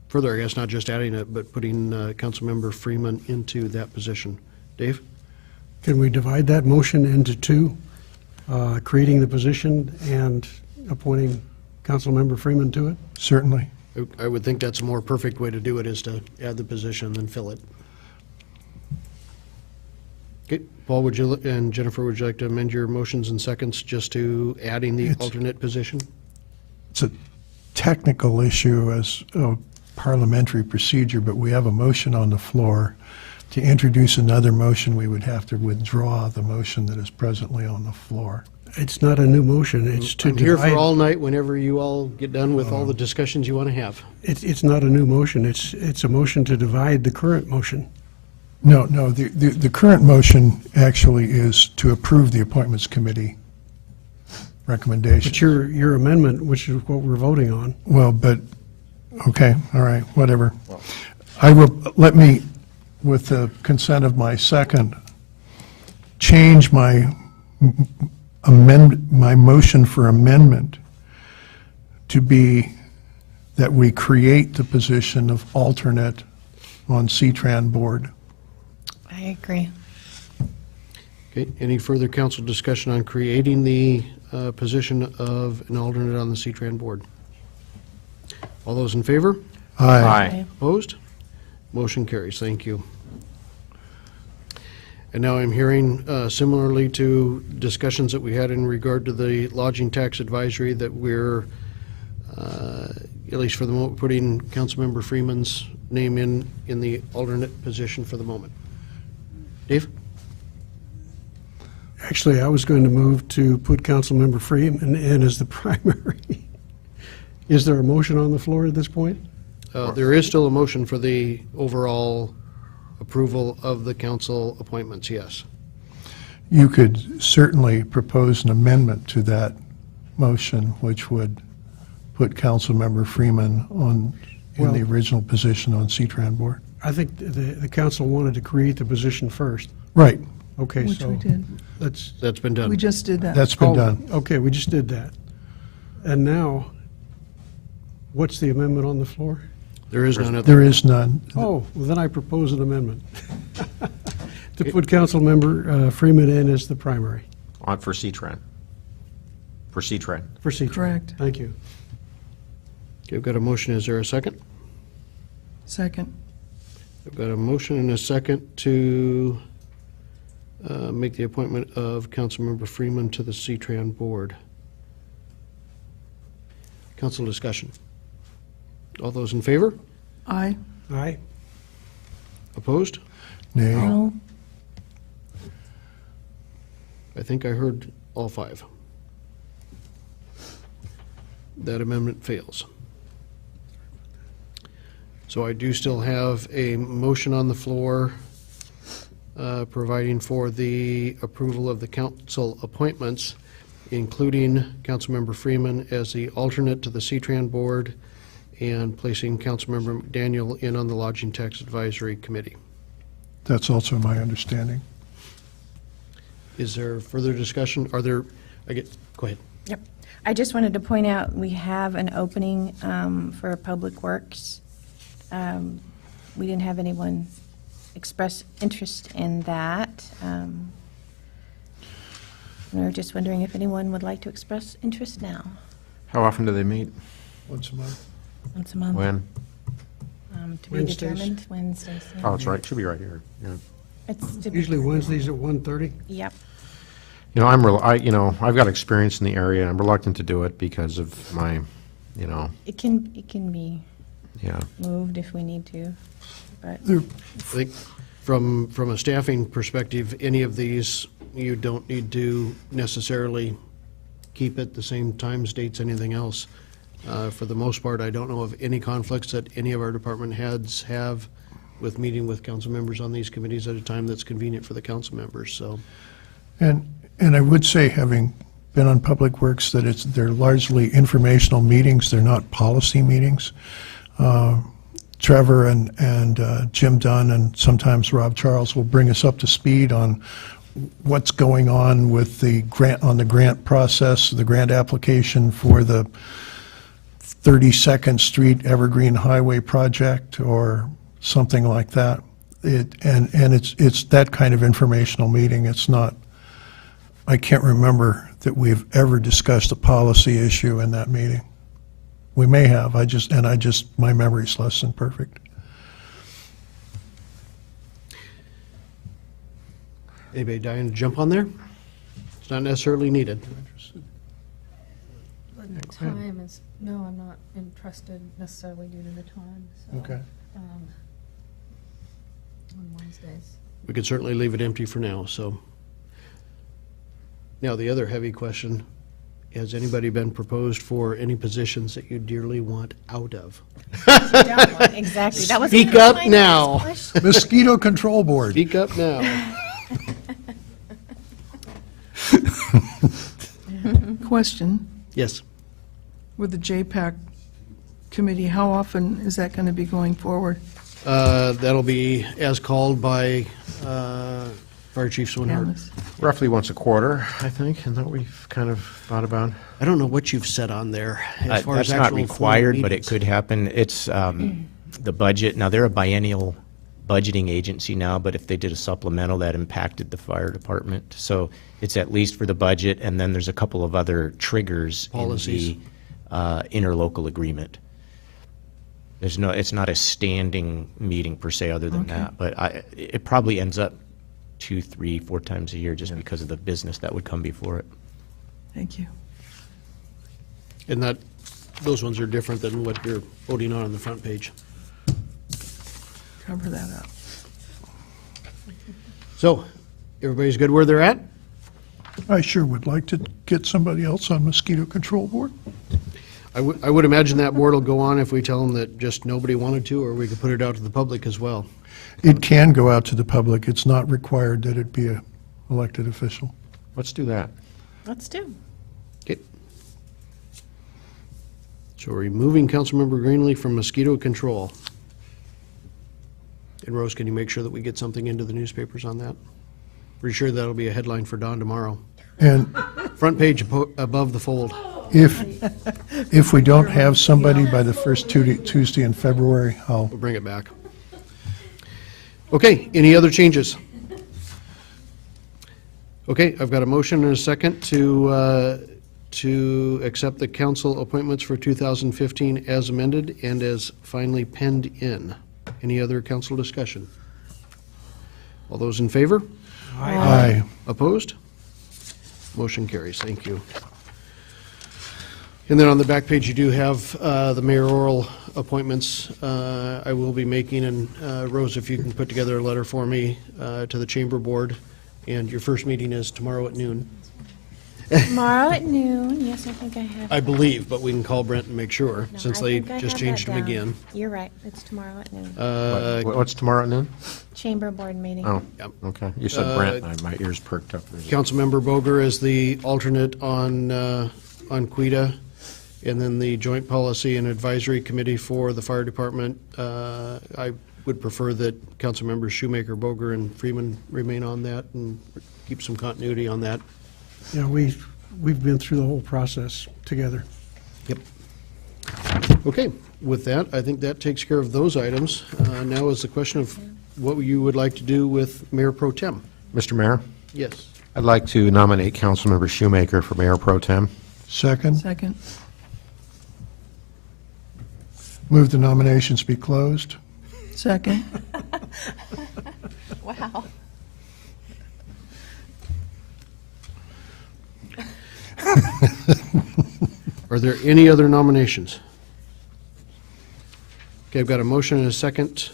further, I guess, not just adding it, but putting Councilmember Freeman into that position. Dave? Can we divide that motion into two? Creating the position and appointing Councilmember Freeman to it? Certainly. I would think that's a more perfect way to do it, is to add the position than fill it. Okay, Paul, and Jennifer, would you like to amend your motions and seconds just to adding the alternate position? It's a technical issue as a parliamentary procedure, but we have a motion on the floor. To introduce another motion, we would have to withdraw the motion that is presently on the floor. It's not a new motion, it's to I'm here for divide. all night whenever you all get done with all the discussions you want to have. It's not a new motion, it's a motion to divide the current motion. No, the current motion actually is to approve the Appointments Committee recommendation. But your amendment, which is what we're voting on. Well, but, okay, all right, whatever. I will, let me, with the consent of my second, change my my motion for amendment to be that we create the position of alternate on C-Tran board. I agree. Okay, any further council discussion on creating the position of an alternate on the C-Tran board? All those in favor? Aye. Opposed? Motion carries. Thank you. And now I'm hearing, similarly to discussions that we had in regard to the lodging tax advisory, that we're, at least for the moment, putting Councilmember Freeman's name in the alternate position for the moment. Dave? Actually, I was going to move to put Councilmember Freeman in as the primary. Is there a motion on the floor at this point? There is still a motion for the overall approval of the council appointments, yes. You could certainly propose an amendment to that motion, which would put Councilmember Freeman in the original position on C-Tran board. I think the council wanted to create the position first. Right. Okay, Which so we did. That's been done. We just did that. That's been done. Okay, we just did that. And now, what's the amendment on the floor? There is none. There is none. Oh, well, then I propose an amendment to put Councilmember Freeman in as the primary. For C-Tran. For C-Tran. For C. Correct. Thank you. Okay, I've got a motion. Is there a second? Second. I've got a motion and a second to make the appointment of Councilmember Freeman to the C-Tran board. Council discussion. All those in favor? Aye. Aye. Opposed? Nay. No. I think I heard all five. That amendment fails. So I do still have a motion on the floor providing for the approval of the council appointments, including Councilmember Freeman as the alternate to the C-Tran board and placing Councilmember McDaniel in on the Lodging Tax Advisory Committee. That's also my understanding. Is there further discussion? Are there, go ahead. Yep. I just wanted to point out, we have an opening for Public Works. We didn't have anyone express interest in that. We were just wondering if anyone would like to express interest now. How often do they meet? Once a month. Once a month. When? To be Wednesdays. determined, Wednesdays. yeah. Oh, it's right, should be right here, yeah. It's to be- Usually Wednesdays at 1:30? Yep. You know, I've got experience in the area. I'm reluctant to do it because of my, you know, It can be yeah. moved if we need to, but. I think from a staffing perspective, any of these, you don't need to necessarily keep it the same times, dates, anything else. For the most part, I don't know of any conflicts that any of our department heads have with meeting with council members on these committees at a time that's convenient for the council members, so. And I would say, having been on Public Works, that they're largely informational meetings, they're not policy meetings. Trevor and Jim Dunn and sometimes Rob Charles will bring us up to speed on what's going on with the grant process, the grant application for the 32nd Street Evergreen Highway project or something like that. And it's that kind of informational meeting. It's not, I can't remember that we've ever discussed a policy issue in that meeting. We may have, my memory's less than perfect. Anybody dying to jump on there? It's not necessarily needed. The time is, no, I'm not interested necessarily due to the time, so. Okay. On Wednesdays. We could certainly leave it empty for now, so. Now, the other heavy question, has anybody been proposed for any positions that you dearly want out of? Exactly. That was Speak up now. Mosquito Control Board. Speak up now. Question, Yes. with the JPAC committee, how often is that going to be going forward? That'll be as called by Fire Chief Swinhart. Camus? Roughly once a quarter, I think, and that we've kind of thought about. I don't know what you've said on there as far That's as not actual required, formal but it meetings. could happen. It's the budget. Now, they're a biennial budgeting agency now, but if they did a supplemental, that impacted the fire department. So it's at least for the budget, and then there's a couple of other triggers Policies. in the interlocal agreement. It's not a standing meeting per se other than that, but it probably ends up 2, 3, 4 times a year just because of the business that would come before it. Thank you. And those ones are different than what you're voting on the front page. Cover that up. So, everybody's good where they're at? I sure would like to get somebody else on Mosquito Control Board. I would imagine that board will go on if we tell them that just nobody wanted to, or we could put it out to the public as well. It can go out to the public. It's not required that it be an elected official. Let's do that. Let's do. Okay. So removing Councilmember Greenlee from mosquito control. And Rose, can you make sure that we get something into the newspapers on that? Pretty sure that'll be a headline for Dawn tomorrow. And Front page above the fold. if we don't have somebody by the first Tuesday in February, We'll bring it back. Okay, any other changes? Okay, I've got a motion and a second to accept the council appointments for 2015 as amended and as finally penned in. Any other council discussion? All those in favor? Aye. Opposed? Motion carries. Thank you. And then on the back page, you do have the mayoral appointments I will be making. And Rose, if you can put together a letter for me to the chamber board. And your first meeting is tomorrow at noon. Tomorrow at noon, yes, I think I have. I believe, but we can call Brent and make sure, No, since I they think I just have changed that them down. again. You're right, it's tomorrow at noon. What's tomorrow at noon? Chamber board meeting. Oh, Yep. okay. You said Brent, and my ears perked up. Councilmember Boger is the alternate on QUITA, and then the Joint Policy and Advisory Committee for the Fire Department. I would prefer that Councilmembers Shoemaker, Boger, and Freeman remain on that and keep some continuity on that. Yeah, we've been through the whole process together. Yep. Okay, with that, I think that takes care of those items. Now is the question of what you would like to do with Mayor Pro Tem. Mr. Mayor, Yes. I'd like to nominate Councilmember Shoemaker for Mayor Pro Tem. Second. Second. Move the nominations be closed. Second. Wow. Are there any other nominations? Okay, I've got a motion and a second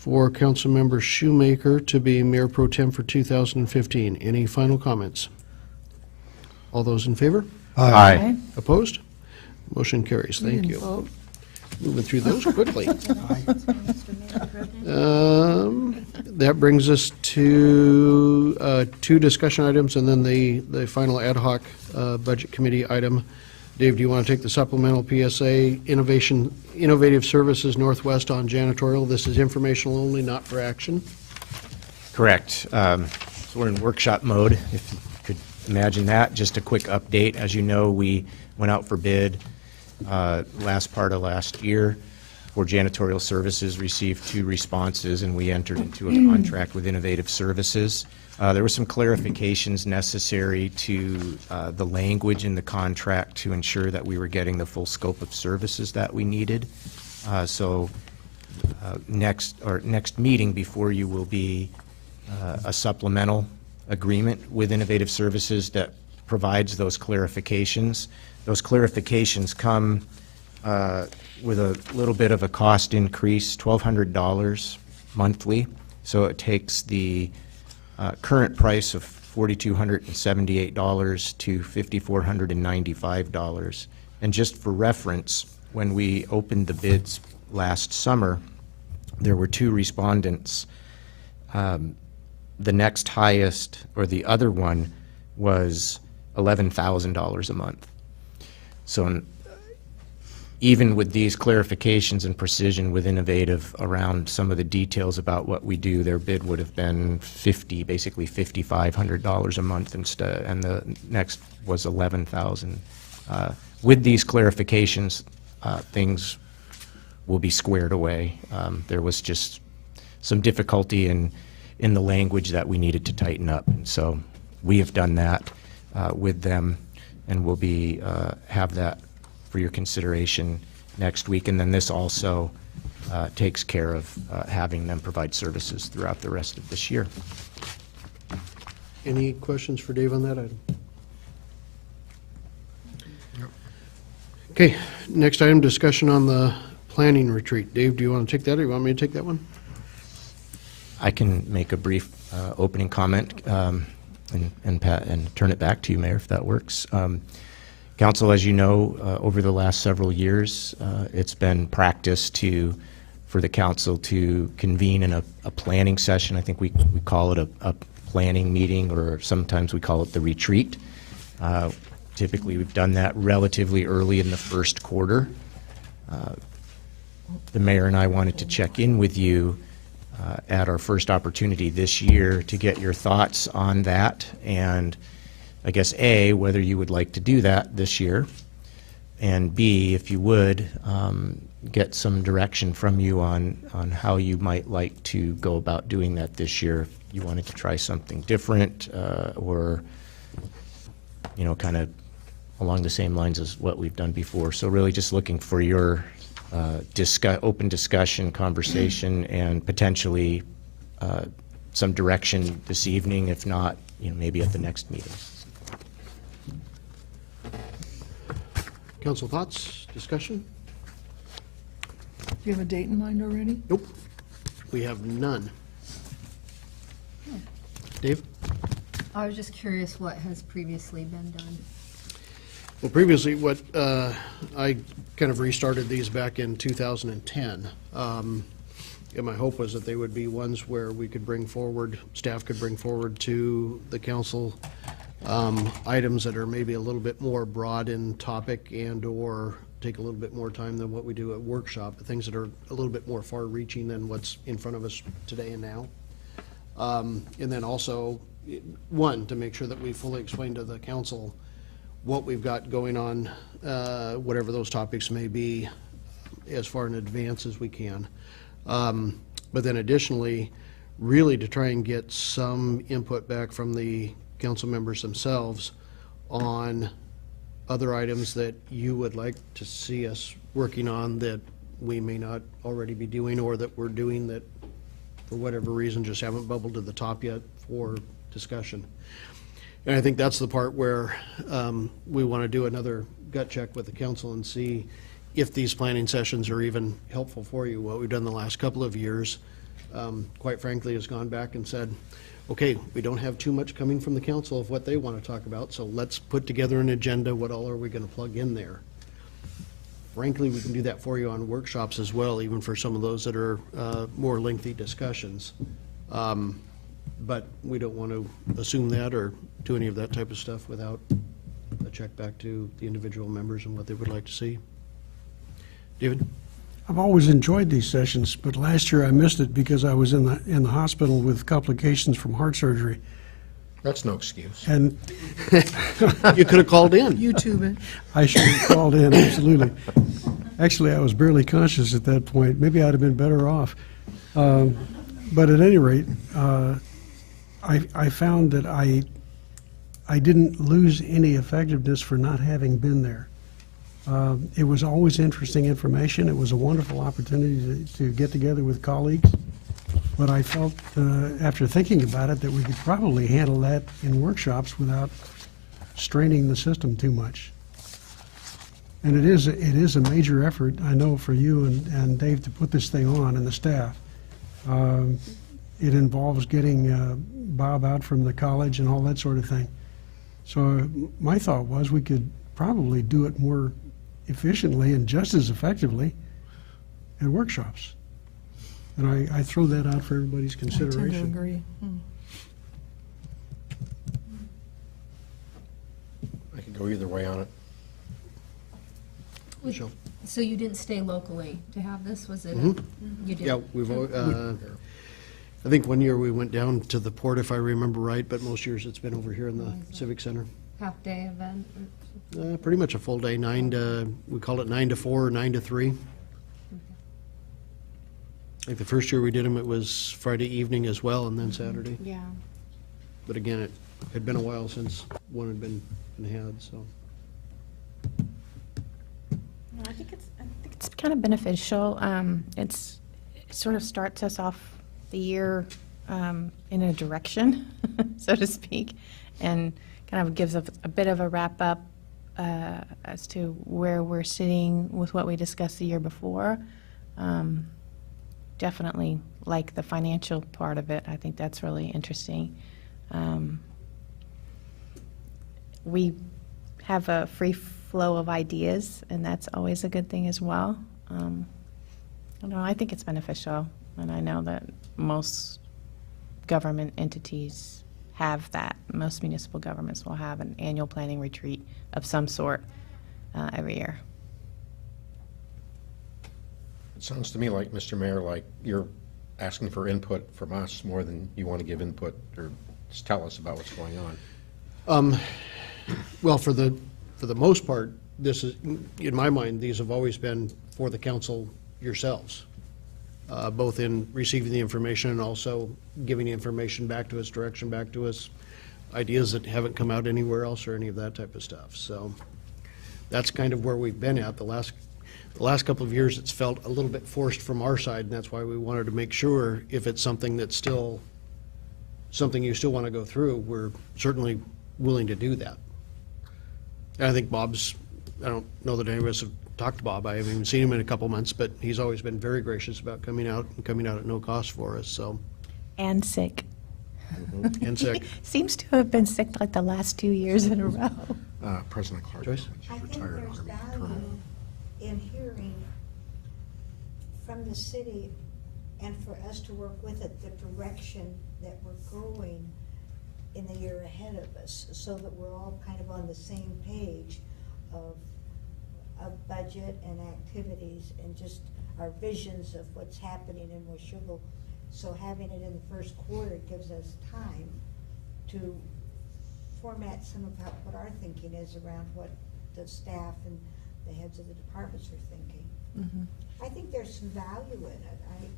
for Councilmember Shoemaker to be Mayor Pro Tem for 2015. Any final comments? All those in favor? Aye. Opposed? Motion carries. Thank you. Vote. Moving through those quickly. That brings us to two discussion items and then the final ad hoc budget committee item. Dave, do you want to take the supplemental PSA Innovative Services Northwest on janitorial? This is informational only, not for action. Correct. So we're in workshop mode, if you could imagine that. Just a quick update. As you know, we went out for bid last part of last year for janitorial services, received 2 responses, and we entered into a contract with Innovative Services. There were some clarifications necessary to the language in the contract to ensure that we were getting the full scope of services that we needed. Next meeting before you will be a supplemental agreement with Innovative Services that provides those clarifications. Those clarifications come with a little bit of a cost increase, $1,200 monthly. So it takes the current price of $4,278 to $5,495. And just for reference, when we opened the bids last summer, there were 2 respondents. The next highest, or the other one, was $11,000 a month. So even with these clarifications and precision with Innovative around some of the details about what we do, their bid would have been basically $5,500 a month instead, and the next was $11,000. With these clarifications, things will be squared away. There was just some difficulty in the language that we needed to tighten up, and so we have done that with them, and we'll be have that for your consideration next week. And then this also takes care of having them provide services throughout the rest of this year. Any questions for Dave on that item? Okay, next item, discussion on the planning retreat. Dave, do you want to take that, or do you want me to take that one? I can make a brief opening comment and turn it back to you, Mayor, if that works. Council, as you know, over the last several years, it's been practice for the council to convene in a planning session. I think we call it a planning meeting, or sometimes we call it the retreat. Typically, we've done that relatively early in the first quarter. The mayor and I wanted to check in with you at our first opportunity this year to get your thoughts on that, and I guess A, whether you would like to do that this year, and B, if you would, get some direction from you on how you might like to go about doing that this year. If you wanted to try something different, or, you know, kind of along the same lines as what we've done before. So really just looking for your open discussion, conversation, and potentially some direction this evening, if not, you know, maybe at the next meeting. Council thoughts, discussion? Do you have a date in mind already? Nope, we have none. Dave? I was just curious what has previously been done. Well, previously, what I kind of restarted these back in 2010. And my hope was that they would be ones where we could bring forward, staff could bring forward to the council items that are maybe a little bit more broad in topic and or take a little bit more time than what we do at workshop, things that are a little bit more far-reaching than what's in front of us today and now. And then also, one, to make sure that we fully explain to the council what we've got going on, whatever those topics may be, as far in advance as we can. But then additionally, really to try and get some input back from the council members themselves on other items that you would like to see us working on that we may not already be doing, or that we're doing that for whatever reason just haven't bubbled to the top yet for discussion. And I think that's the part where we want to do another gut check with the council and see if these planning sessions are even helpful for you. What we've done the last couple of years quite frankly, has gone back and said, okay, we don't have too much coming from the council of what they want to talk about, so let's put together an agenda. What all are we going to plug in there? Frankly, we can do that for you on workshops as well, even for some of those that are more lengthy discussions. But we don't want to assume that or do any of that type of stuff without a check back to the individual members and what they would like to see. David? I've always enjoyed these sessions, but last year I missed it because I was in the hospital with complications from heart surgery. That's no excuse. And you could have called in. YouTube it. I should have called in, absolutely. Actually, I was barely conscious at that point. Maybe I'd have been better off. But at any rate, I found that I didn't lose any effectiveness for not having been there. It was always interesting information. It was a wonderful opportunity to get together with colleagues. But I felt, after thinking about it, that we could probably handle that in workshops without straining the system too much. And it is a major effort, I know, for you and Dave to put this thing on and the staff. It involves getting Bob out from the college and all that sort of thing. So my thought was we could probably do it more efficiently and just as effectively at workshops. And I throw that out for everybody's I tend to consideration. agree. I could go either way on it. Michelle? So you didn't stay locally to have this, was it? Mhm. You did? Yeah, I think one year we went down to the port, if I remember right, but most years it's been over here in the Civic Center. Half-day event? Pretty much a full day, we call it 9 to 4 or 9 to 3. I think the first year we did them, it was Friday evening as well, and then Saturday. Yeah. But again, it had been a while since one had been had, so. I think it's kind of beneficial. It sort of starts us off the year in a direction, so to speak, and kind of gives a bit of a wrap up as to where we're sitting with what we discussed the year before. Definitely like the financial part of it. I think that's really interesting. We have a free flow of ideas, and that's always a good thing as well. I think it's beneficial, and I know that most government entities have that. Most municipal governments will have an annual planning retreat of some sort every year. It sounds to me like, Mr. Mayor, like you're asking for input from us more than you want to give input or just tell us about what's going on. Well, for the most part, this is, in my mind, these have always been for the council yourselves, both in receiving the information and also giving the information back to us, direction back to us, ideas that haven't come out anywhere else or any of that type of stuff. So that's kind of where we've been at. The last couple of years, it's felt a little bit forced from our side, and that's why we wanted to make sure if it's something that's still something you still want to go through, we're certainly willing to do that. And I think I don't know that any of us have talked to Bob. I haven't even seen him in a couple months, but he's always been very gracious about coming out at no cost for us, so. And sick. And sick. Seems to have been sick like the last 2 years in a row. President Clark. Joyce? I think retired there's Army value colonel. in hearing from the city and for us to work with it, the direction that we're going in the year ahead of us, so that we're all kind of on the same page of budget and activities and just our visions of what's happening in Washougal. So having it in the first quarter gives us time to format some of what our thinking is around what the staff and the heads of the departments are thinking. I think there's some value in it.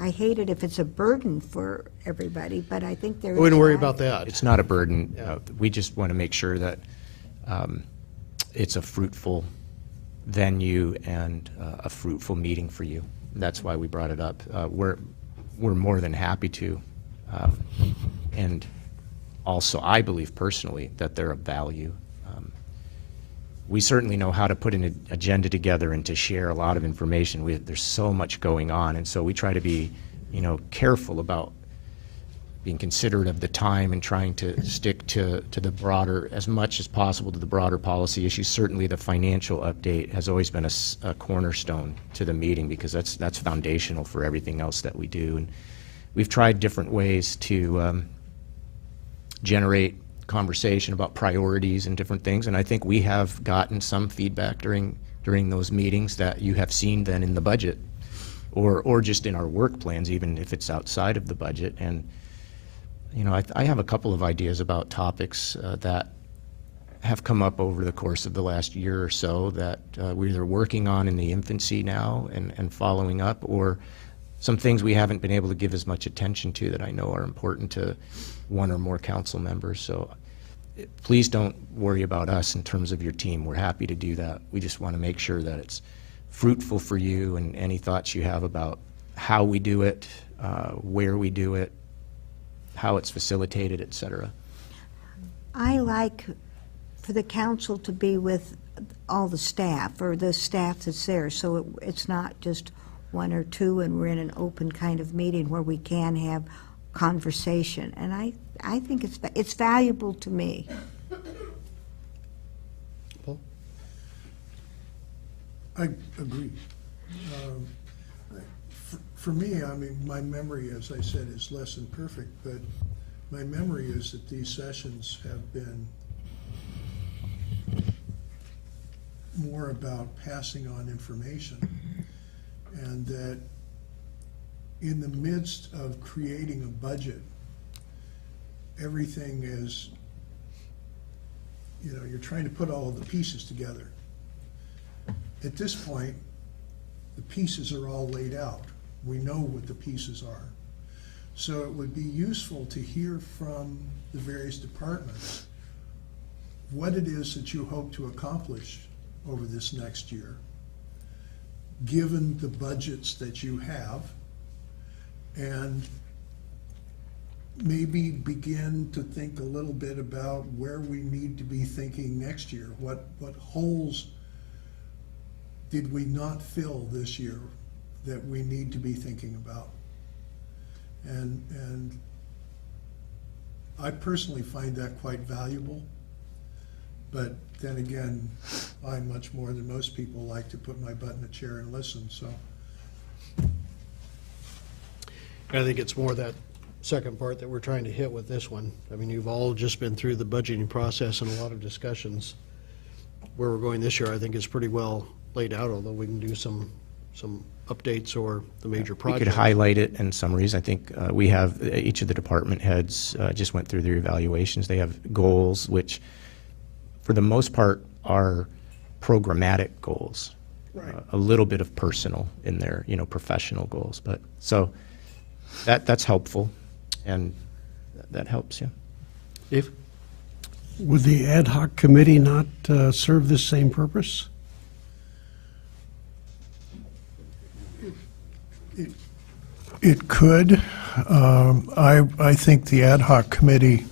I hate it if it's a burden for everybody, but I think there is. We wouldn't worry value. about that. It's not a burden. Yeah. We just want to make sure that it's a fruitful venue and a fruitful meeting for you. That's why we brought it up. We're more than happy to. And also, I believe personally that they're of value. We certainly know how to put an agenda together and to share a lot of information. There's so much going on, and so we try to be careful about being considerate of the time and trying to stick to the broader, as much as possible, to the broader policy issues. Certainly the financial update has always been a cornerstone to the meeting, because that's foundational for everything else that we do. And we've tried different ways to generate conversation about priorities and different things, and I think we have gotten some feedback during those meetings that you have seen then in the budget, or just in our work plans, even if it's outside of the budget. And I have a couple of ideas about topics that have come up over the course of the last year or so that we're either working on in the infancy now and following up, or some things we haven't been able to give as much attention to that I know are important to one or more council members. So please don't worry about us in terms of your team. We're happy to do that. We just want to make sure that it's fruitful for you, and any thoughts you have about how we do it, where we do it, how it's facilitated, et cetera. I like for the council to be with all the staff, or the staff that's there, so it's not just one or two and we're in an open kind of meeting where we can have conversation. And I think it's valuable to me. Paul? I agree. For me, I mean, my memory, as I said, is less than perfect, but my memory is that these sessions have been more about passing on information, and that in the midst of creating a budget, everything is, you're trying to put all of the pieces together. At this point, the pieces are all laid out. We know what the pieces are. So it would be useful to hear from the various departments what it is that you hope to accomplish over this next year, given the budgets that you have, and maybe begin to think a little bit about where we need to be thinking next year. What holes did we not fill this year that we need to be thinking about? And I personally find that quite valuable, but then again, I, much more than most people, like to put my butt in a chair and listen, so. I think it's more that second part that we're trying to hit with this one. I mean, you've all just been through the budgeting process and a lot of discussions. Where we're going this year, I think, is pretty well laid out, although we can do some updates or the major projects. We could highlight it in summaries. I think we have, each of the department heads just went through their evaluations. They have goals, which for the most part are programmatic goals. Right. A little bit of personal in their, professional goals. But so that's helpful, and that helps you. Dave? Would the ad hoc committee not serve this same purpose? It could. I think the ad hoc committee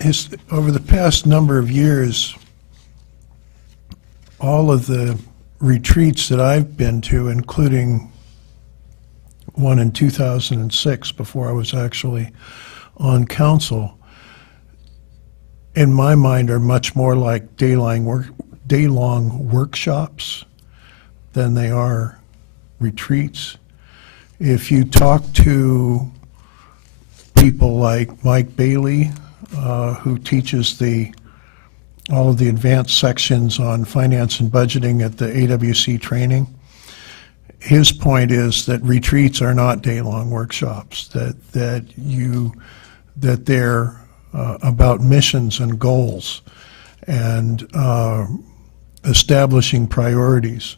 has, over the past number of years, all of the retreats that I've been to, including one in 2006 before I was actually on council, in my mind are much more like day-long workshops than they are retreats. If you talk to people like Mike Bailey, who teaches all of the advanced sections on finance and budgeting at the AWC training, his point is that retreats are not day-long workshops, that they're about missions and goals and establishing priorities.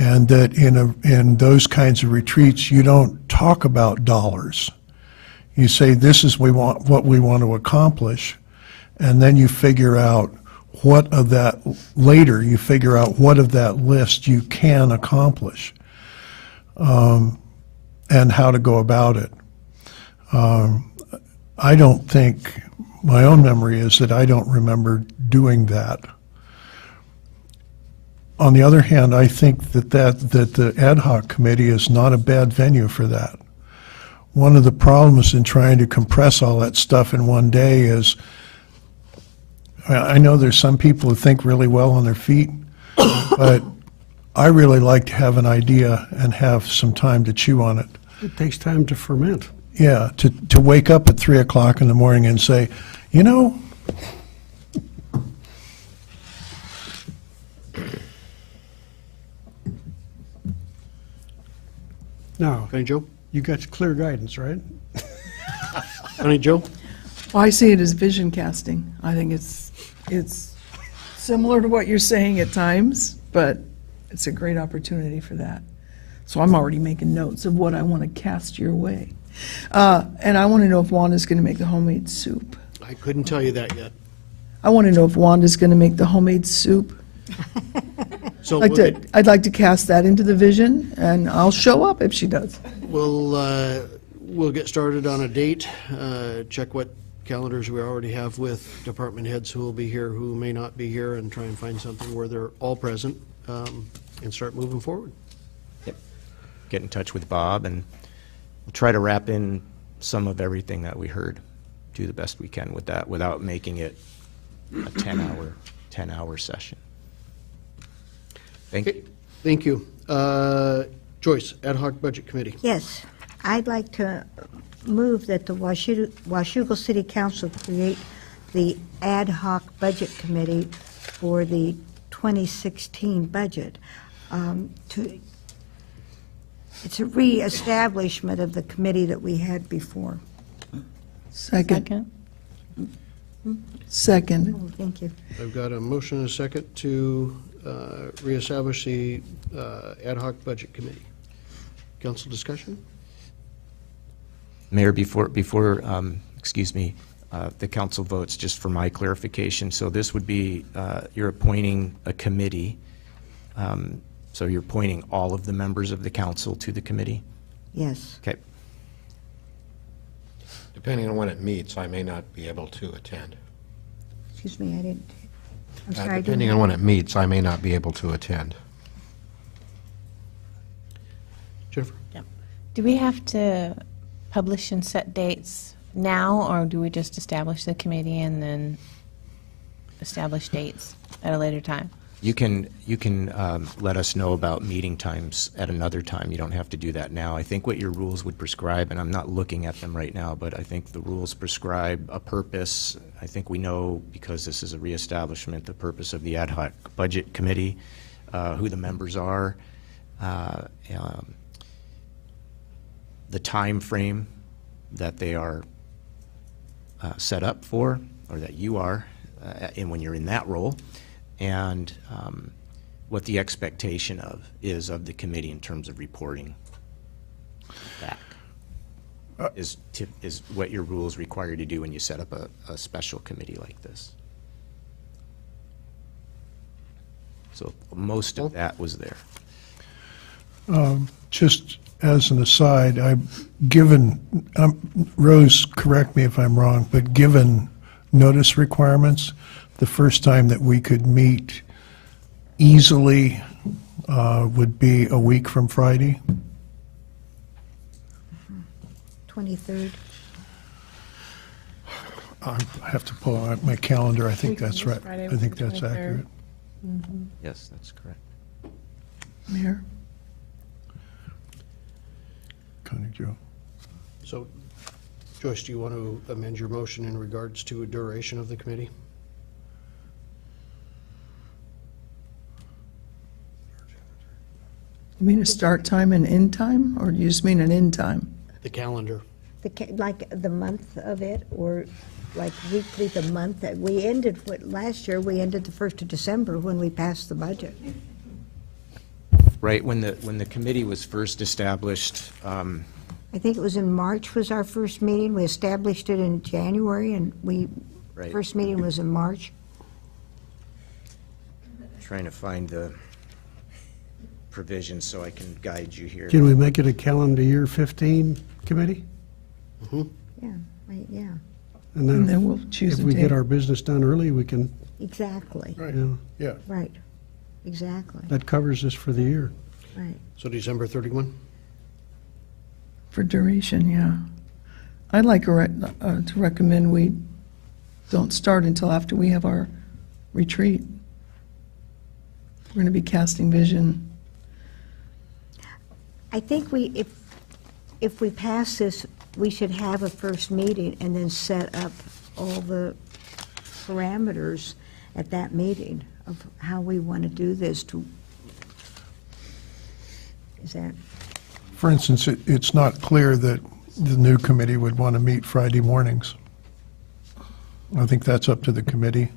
And that in those kinds of retreats, you don't talk about dollars. You say, this is what we want to accomplish, and then you figure out what of that, later you figure out what of that list you can accomplish, and how to go about it. I don't think, my own memory is that I don't remember doing that. on the other hand, I think that the ad hoc committee is not a bad venue for that. One of the problems in trying to compress all that stuff in one day is, I know there's some people who think really well on their feet, but I really like to have an idea and have some time to chew on it. It takes time to ferment. Yeah, to wake up at 3 o'clock in the morning and say, you know, Now, Honey Joe? you got clear guidance, right? Honey Joe? Well, I see it as vision casting. I think it's similar to what you're saying at times, but it's a great opportunity for that. So I'm already making notes of what I want to cast your way. And I want to know if Wanda's going to make the homemade soup. I couldn't tell you that yet. I want to know if Wanda's going to make the homemade soup. So I'd like to cast that into the vision, and I'll show up if she does. we'll get started on a date, check what calendars we already have with department heads who will be here, who may not be here, and try and find something where they're all present, and start moving forward. Yep. Get in touch with Bob, and we'll try to wrap in some of everything that we heard. Do the best we can with that without making it a 10-hour session. Thank you. Thank you. Joyce, Ad hoc Budget Committee. Yes, I'd like to move that the Washougal City Council create the ad hoc budget committee for the 2016 budget. It's a reestablishment of the committee that we had before. Second. Oh, thank you. I've got a motion and a second to reestablish the Ad hoc Budget Committee. Council discussion? Mayor, before excuse me, the council votes, just for my clarification, so this would be, you're appointing a committee, so you're appointing all of the members of the council to the committee? Yes. Okay. Depending on when it meets, I may not be able to attend. Excuse me, I didn't, I'm sorry. I didn't- Depending on when it meets, I may not be able to attend. Jennifer? Do we have to publish and set dates now, or do we just establish the committee and then establish dates at a later time? You can let us know about meeting times at another time. You don't have to do that now. I think what your rules would prescribe, and I'm not looking at them right now, but I think the rules prescribe a purpose. I think we know, because this is a reestablishment, the purpose of the Ad hoc Budget Committee, who the members are, the time frame that they are set up for, or that you are, and when you're in that role, and what the expectation is of the committee in terms of reporting back. Is what your rules require you to do when you set up a special committee like this. So most of that was there. Just as an aside, Rose, correct me if I'm wrong, but given notice requirements, the first time that we could meet easily would be a week from Friday. 23rd. I have to pull out my calendar. I think that's right. I think that's accurate. Yes, that's correct. Mayor? Connie Jo. So, Joyce, do you want to amend your motion in regards to a duration of the committee? You mean a start time and end time, or do you just mean an end time? The calendar. Like the month of it, or like weekly, the month that we ended, last year, we ended the 1st of December when we passed the budget. Right, when the committee was first established, I think it was in March was our first meeting. We established it in January, and Right. first meeting was in March. trying to find the provisions so I can guide you here. Can we make it a calendar year 15 committee? Yeah, yeah, And And then we'll choose if a we date. get our business done early, we can, exactly, you know, Yeah. right. Exactly, That covers us for the year. right. So December 31? For duration, yeah. I'd like to recommend we don't start until after we have our retreat. We're going to be casting vision. I think if we pass this, we should have a first meeting and then set up all the parameters at that meeting of how we want to do this is that, For instance, it's not clear that the new committee would want to meet Friday mornings. I think that's up to the committee.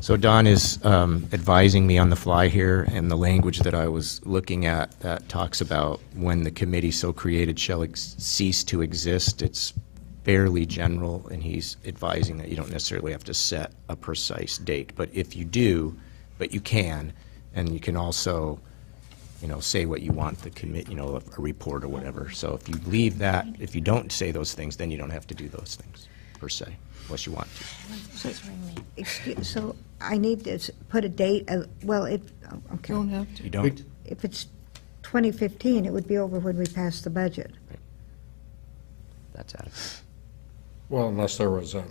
So Don is advising me on the fly here, and the language that I was looking at that talks about when the committee so created shall cease to exist. It's fairly general, and he's advising that you don't necessarily have to set a precise date. But if you do, but you can, and you can also, say what you want the a report or whatever. So if you leave that, if you don't say those things, then you don't have to do those things per se, unless you want to. so I need to put a date, okay. Don't have to. You don't. If it's 2015, it would be over when we pass the budget. That's adequate. Well, unless there was a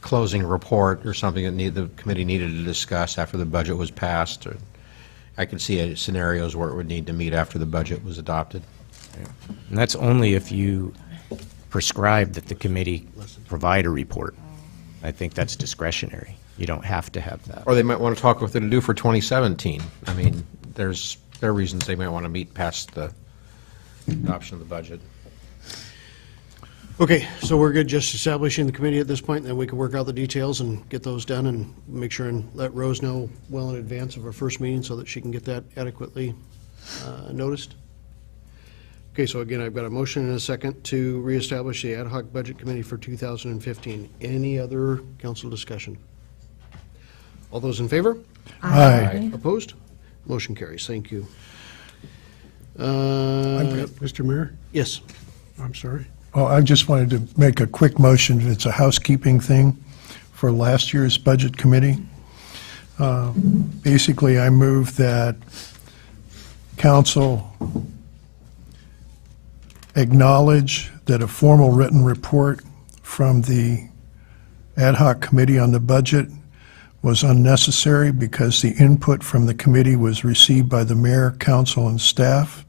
closing report or something that the committee needed to discuss after the budget was passed, or I could see scenarios where it would need to meet after the budget was adopted. And that's only if you prescribe that the committee provide a report. I think that's discretionary. You don't have to have that. Or they might want to talk what they're to do for 2017. I mean, there are reasons they might want to meet past the adoption of the budget. Okay, so we're good just establishing the committee at this point, then we can work out the details and get those done and make sure and let Rose know well in advance of our first meeting so that she can get that adequately noticed. Okay, so again, I've got a motion and a second to reestablish the ad hoc budget committee for 2015. Any other council discussion? All those in favor? Aye. Opposed? Motion carries. Thank you. Mr. Mayor, Yes. I'm sorry. Well, I just wanted to make a quick motion. It's a housekeeping thing for last year's budget committee. Basically, I move that council acknowledge that a formal written report from the ad hoc committee on the budget was unnecessary because the input from the committee was received by the mayor, council, and staff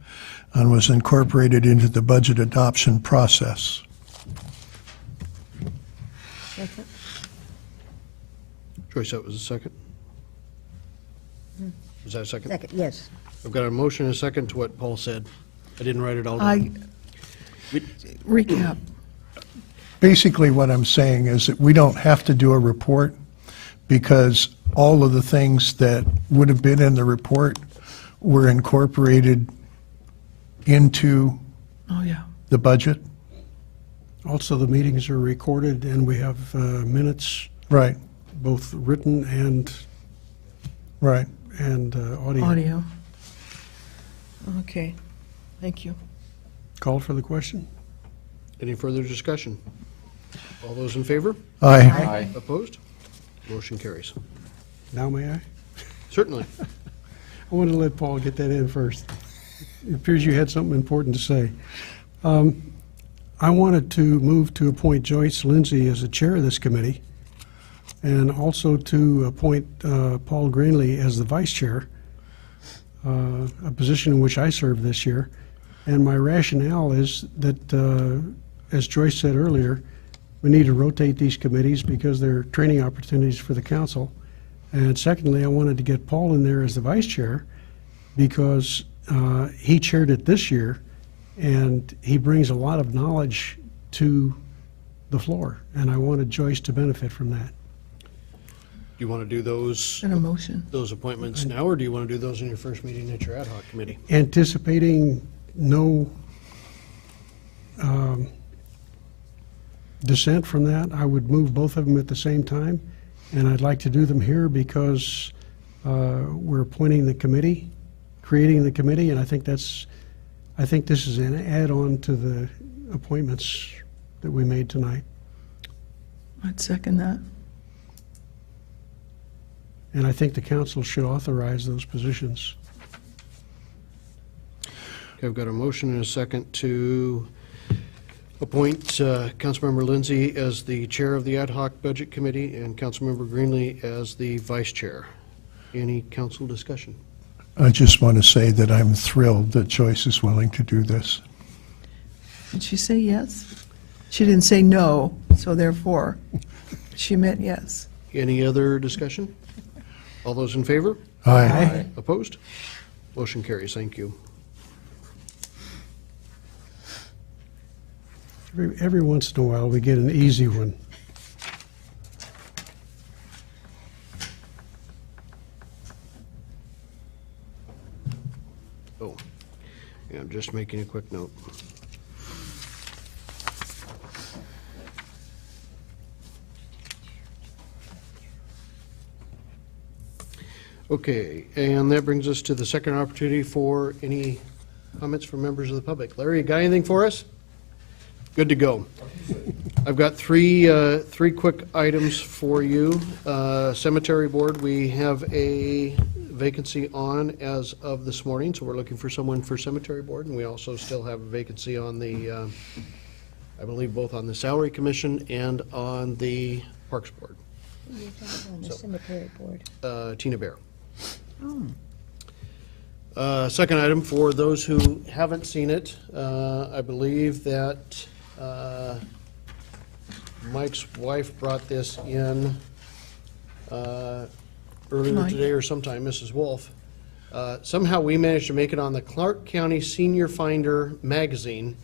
and was incorporated into the budget adoption process. Second? Joyce, that was a second? Was that a second? Second, yes. I've got a motion and a second to what Paul said. I didn't write it all down. Recap. Basically, what I'm saying is that we don't have to do a report because all of the things that would have been in the report were incorporated into Oh, yeah. the budget. Also, the meetings are recorded and we have minutes, Right, both written and right. audio. Audio. Okay, thank you. Call for the question? Any further discussion? All those in favor? Aye. Opposed? Motion carries. Now may I? Certainly. I wanted to let Paul get that in first. It appears you had something important to say. I wanted to move to appoint Joyce Lindsay as the chair of this committee and also to appoint Paul Greenlee as the vice chair, a position in which I served this year. And my rationale is that, as Joyce said earlier, we need to rotate these committees because they're training opportunities for the council. And secondly, I wanted to get Paul in there as the vice chair because he chaired it this year and he brings a lot of knowledge to the floor. And I wanted Joyce to benefit from that. Do you want to do those, An emotion. those appointments now, or do you want to do those in your first meeting at your ad hoc committee? Anticipating no dissent from that, I would move both of them at the same time. And I'd like to do them here because we're appointing the committee creating the committee, and I think this is an add-on to the appointments that we made tonight. I'd second that. And I think the council should authorize those positions. Okay, I've got a motion and a second to appoint Councilmember Lindsay as the chair of the ad hoc budget committee and Councilmember Greenlee as the vice chair. Any council discussion? I just want to say that I'm thrilled that Joyce is willing to do this. Did she say yes? She didn't say no, so therefore, she meant yes. Any other discussion? All those in favor? Aye. Opposed? Motion carries. Thank you. Every once in a while, we get an easy one. Oh, yeah, I'm just making a quick note. Okay, and that brings us to the second opportunity for any comments from members of the public. Larry, you got anything for us? Good to go. I've got three quick items for you. Cemetery Board, we have a vacancy on as of this morning, so we're looking for someone for Cemetery Board, and we also still have a vacancy on the, I believe, both on the Salary Commission and on the Parks Board. You're talking on the cemetery board. Tina Bear. Oh. Second item, for those who haven't seen it, I believe that Mike's wife brought this in earlier Mike. today or sometime, Mrs. Wolf. Somehow we managed to make it on the Clark County Senior Finder magazine,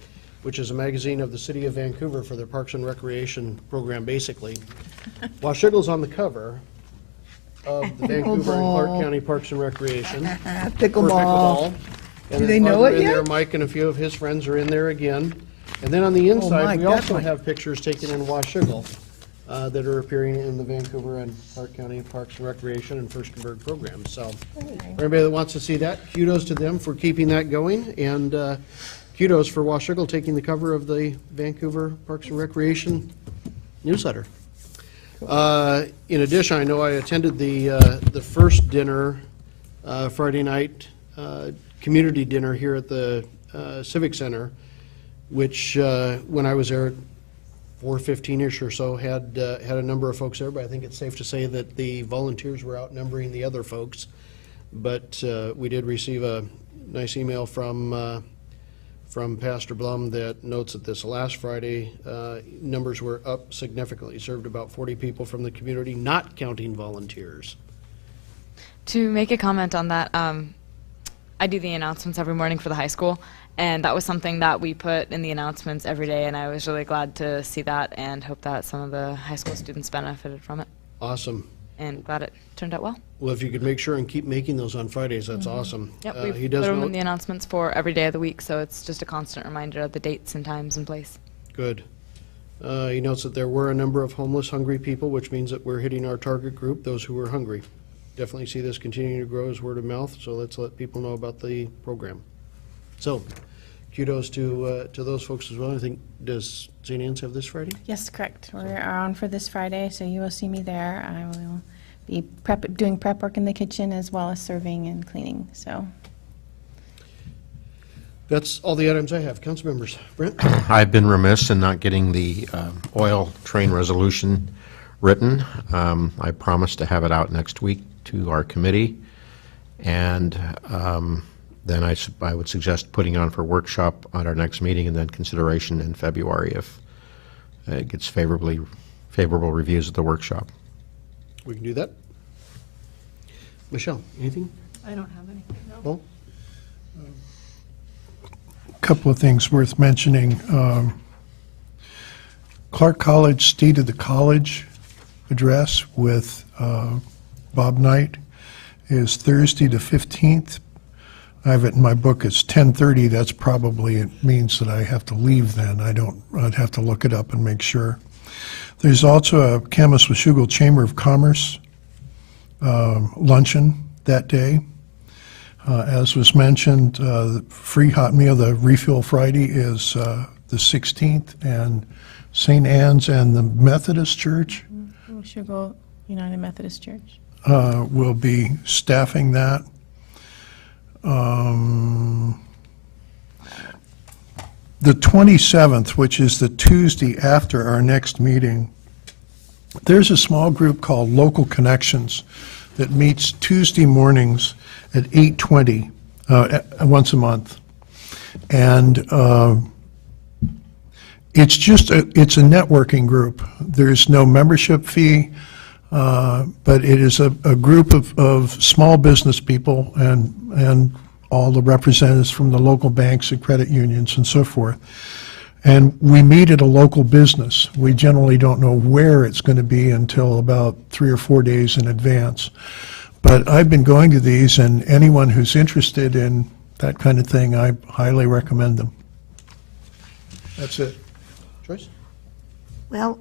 which is a magazine of the city of Vancouver for their Parks and Recreation program, basically. Washiggle's on the cover of the Vancouver and Clark Pickleball. County Parks and Recreation. for Pickleball. And Do then they know farther it in there, yet? Mike and a few of his friends are in there again. And then on the inside, Mike, we also definitely. have pictures taken in Washougal that are appearing in the Vancouver and Clark County Parks and Recreation and Furstenberg programs. So for anybody that wants to see that, kudos to them for keeping that going, and kudos for Washougal taking the cover of the Vancouver Parks and Recreation newsletter. In addition, I know I attended the first dinner, Friday night, community dinner here at the Civic Center, which, when I was there, 4:15-ish or so, had a number of folks there, but I think it's safe to say that the volunteers were outnumbering the other folks. But we did receive a nice email from Pastor Blum that notes that this last Friday, numbers were up significantly. Served about 40 people from the community, not counting volunteers. To make a comment on that, I do the announcements every morning for the high school, and that was something that we put in the announcements every day, and I was really glad to see that and hope that some of the high school students benefited from it, Awesome. and glad it turned out well. Well, if you could make sure and keep making those on Fridays, that's awesome. Yep, He we've does put them note- in the announcements for every day of the week, so it's just a constant reminder of the dates and times and place. Good. He notes that there were a number of homeless, hungry people, which means that we're hitting our target group, those who are hungry. Definitely see this continuing to grow as word of mouth, so let's let people know about the program. So, kudos to those folks as well. I think, does St. Anne's have this Friday? Yes, correct. We're on for this Friday, so you will see me there. I will be doing prep work in the kitchen as well as serving and cleaning, so. That's all the items I have. Council members. Brent? I've been remiss in not getting the oil train resolution written. I promised to have it out next week to our committee, and then I would suggest putting on for workshop on our next meeting, and then consideration in February if it gets favorable reviews at the workshop. We can do that. Michelle, anything? I don't have anything, no. Paul? Couple of things worth mentioning. Clark College State of the College address with Bob Knight is Thursday the 15th. I have it in my book. It's 10:30. That's probably, it means that I have to leave then. I'd have to look it up and make sure. There's also a Kamas-Washougal Chamber of Commerce luncheon that day. As was mentioned, the free hot meal, the refill Friday is the 16th, and St. Anne's and the Methodist Church Sugar United Methodist Church. will be staffing that. The 27th, which is the Tuesday after our next meeting, there's a small group called Local Connections that meets Tuesday mornings at 8:20 once a month. And it's a networking group. There's no membership fee, but it is a group of small business people and all the representatives from the local banks and credit unions and so forth. And we meet at a local business. We generally don't know where it's going to be until about 3 or 4 days in advance. But I've been going to these, and anyone who's interested in that kind of thing, I highly recommend them. That's it. Joyce? Well,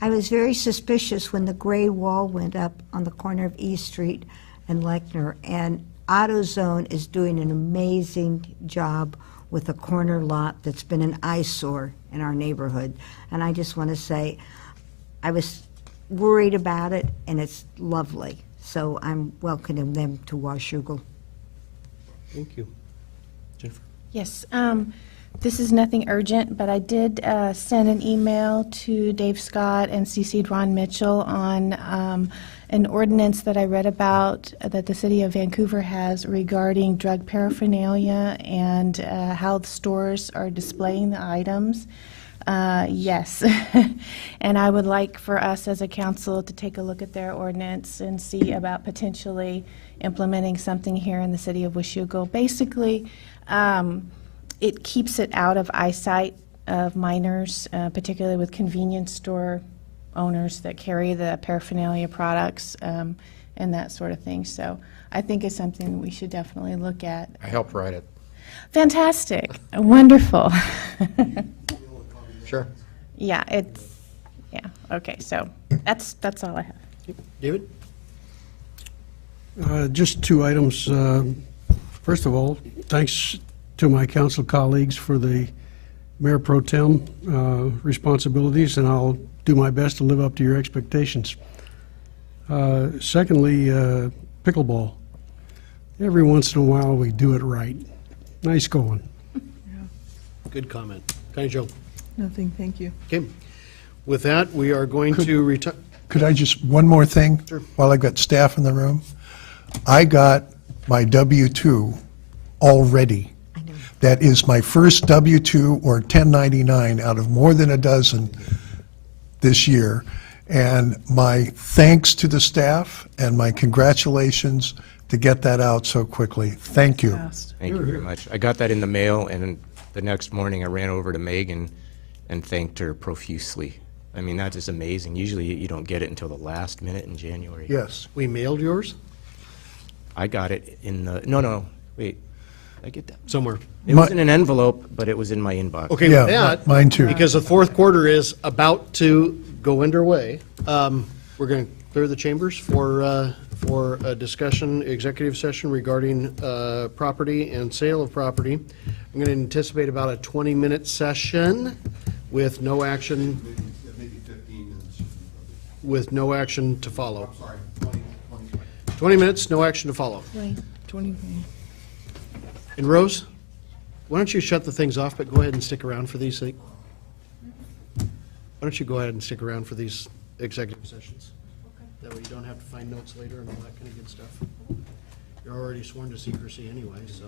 I was very suspicious when the gray wall went up on the corner of East Street and Lechner, and AutoZone is doing an amazing job with a corner lot that's been an eyesore in our neighborhood. And I just want to say, I was worried about it, and it's lovely. So I'm welcoming them to Washougal. Thank you. Jennifer? Yes, this is nothing urgent, but I did send an email to Dave Scott and CC'd Ron Mitchell on an ordinance that I read about that the city of Vancouver has regarding drug paraphernalia and how the stores are displaying the items. Yes, and I would like for us as a council to take a look at their ordinance and see about potentially implementing something here in the city of Washougal. Basically, it keeps it out of eyesight of minors, particularly with convenience store owners that carry the paraphernalia products and that sort of thing. So I think it's something we should definitely look at. I helped write it. Fantastic, wonderful. Sure. Yeah, okay, so that's all I have. David? Just 2 items. First of all, thanks to my council colleagues for the Mayor Pro Tem responsibilities, and I'll do my best to live up to your expectations. Secondly, pickleball. Every once in a while, we do it right. Nice going. Good comment. Connie Jo? Nothing, thank you. Okay. With that, we are going to return. Could I just, one more thing? Sure. While I've got staff in the room? I got my W-2 already. That is my first W-2 or 1099 out of more than a dozen this year. And my thanks to the staff and my congratulations to get that out so quickly. Thank you. Thank you very much. I got that in the mail, and the next morning I ran over to Megan and thanked her profusely. I mean, that is amazing. Usually you don't get it until the last minute in January. Yes. We mailed yours? I got it in the, no, wait, did I get that? Somewhere. It was in an envelope, but it was in my inbox. Okay, Yeah, with that. mine too. Because the fourth quarter is about to go underway, we're going to clear the chambers for a discussion, executive session regarding property and sale of property. I'm going to anticipate about a 20-minute session with no action. Maybe 15 minutes. With no action to follow. I'm sorry, 20. 20 minutes, no action to follow. 20. And Rose, why don't you shut the things off, but go ahead and stick around for these. Why don't you go ahead and stick around for these executive sessions? That way you don't have to find notes later and all that kind of good stuff. You're already sworn to secrecy anyway, so.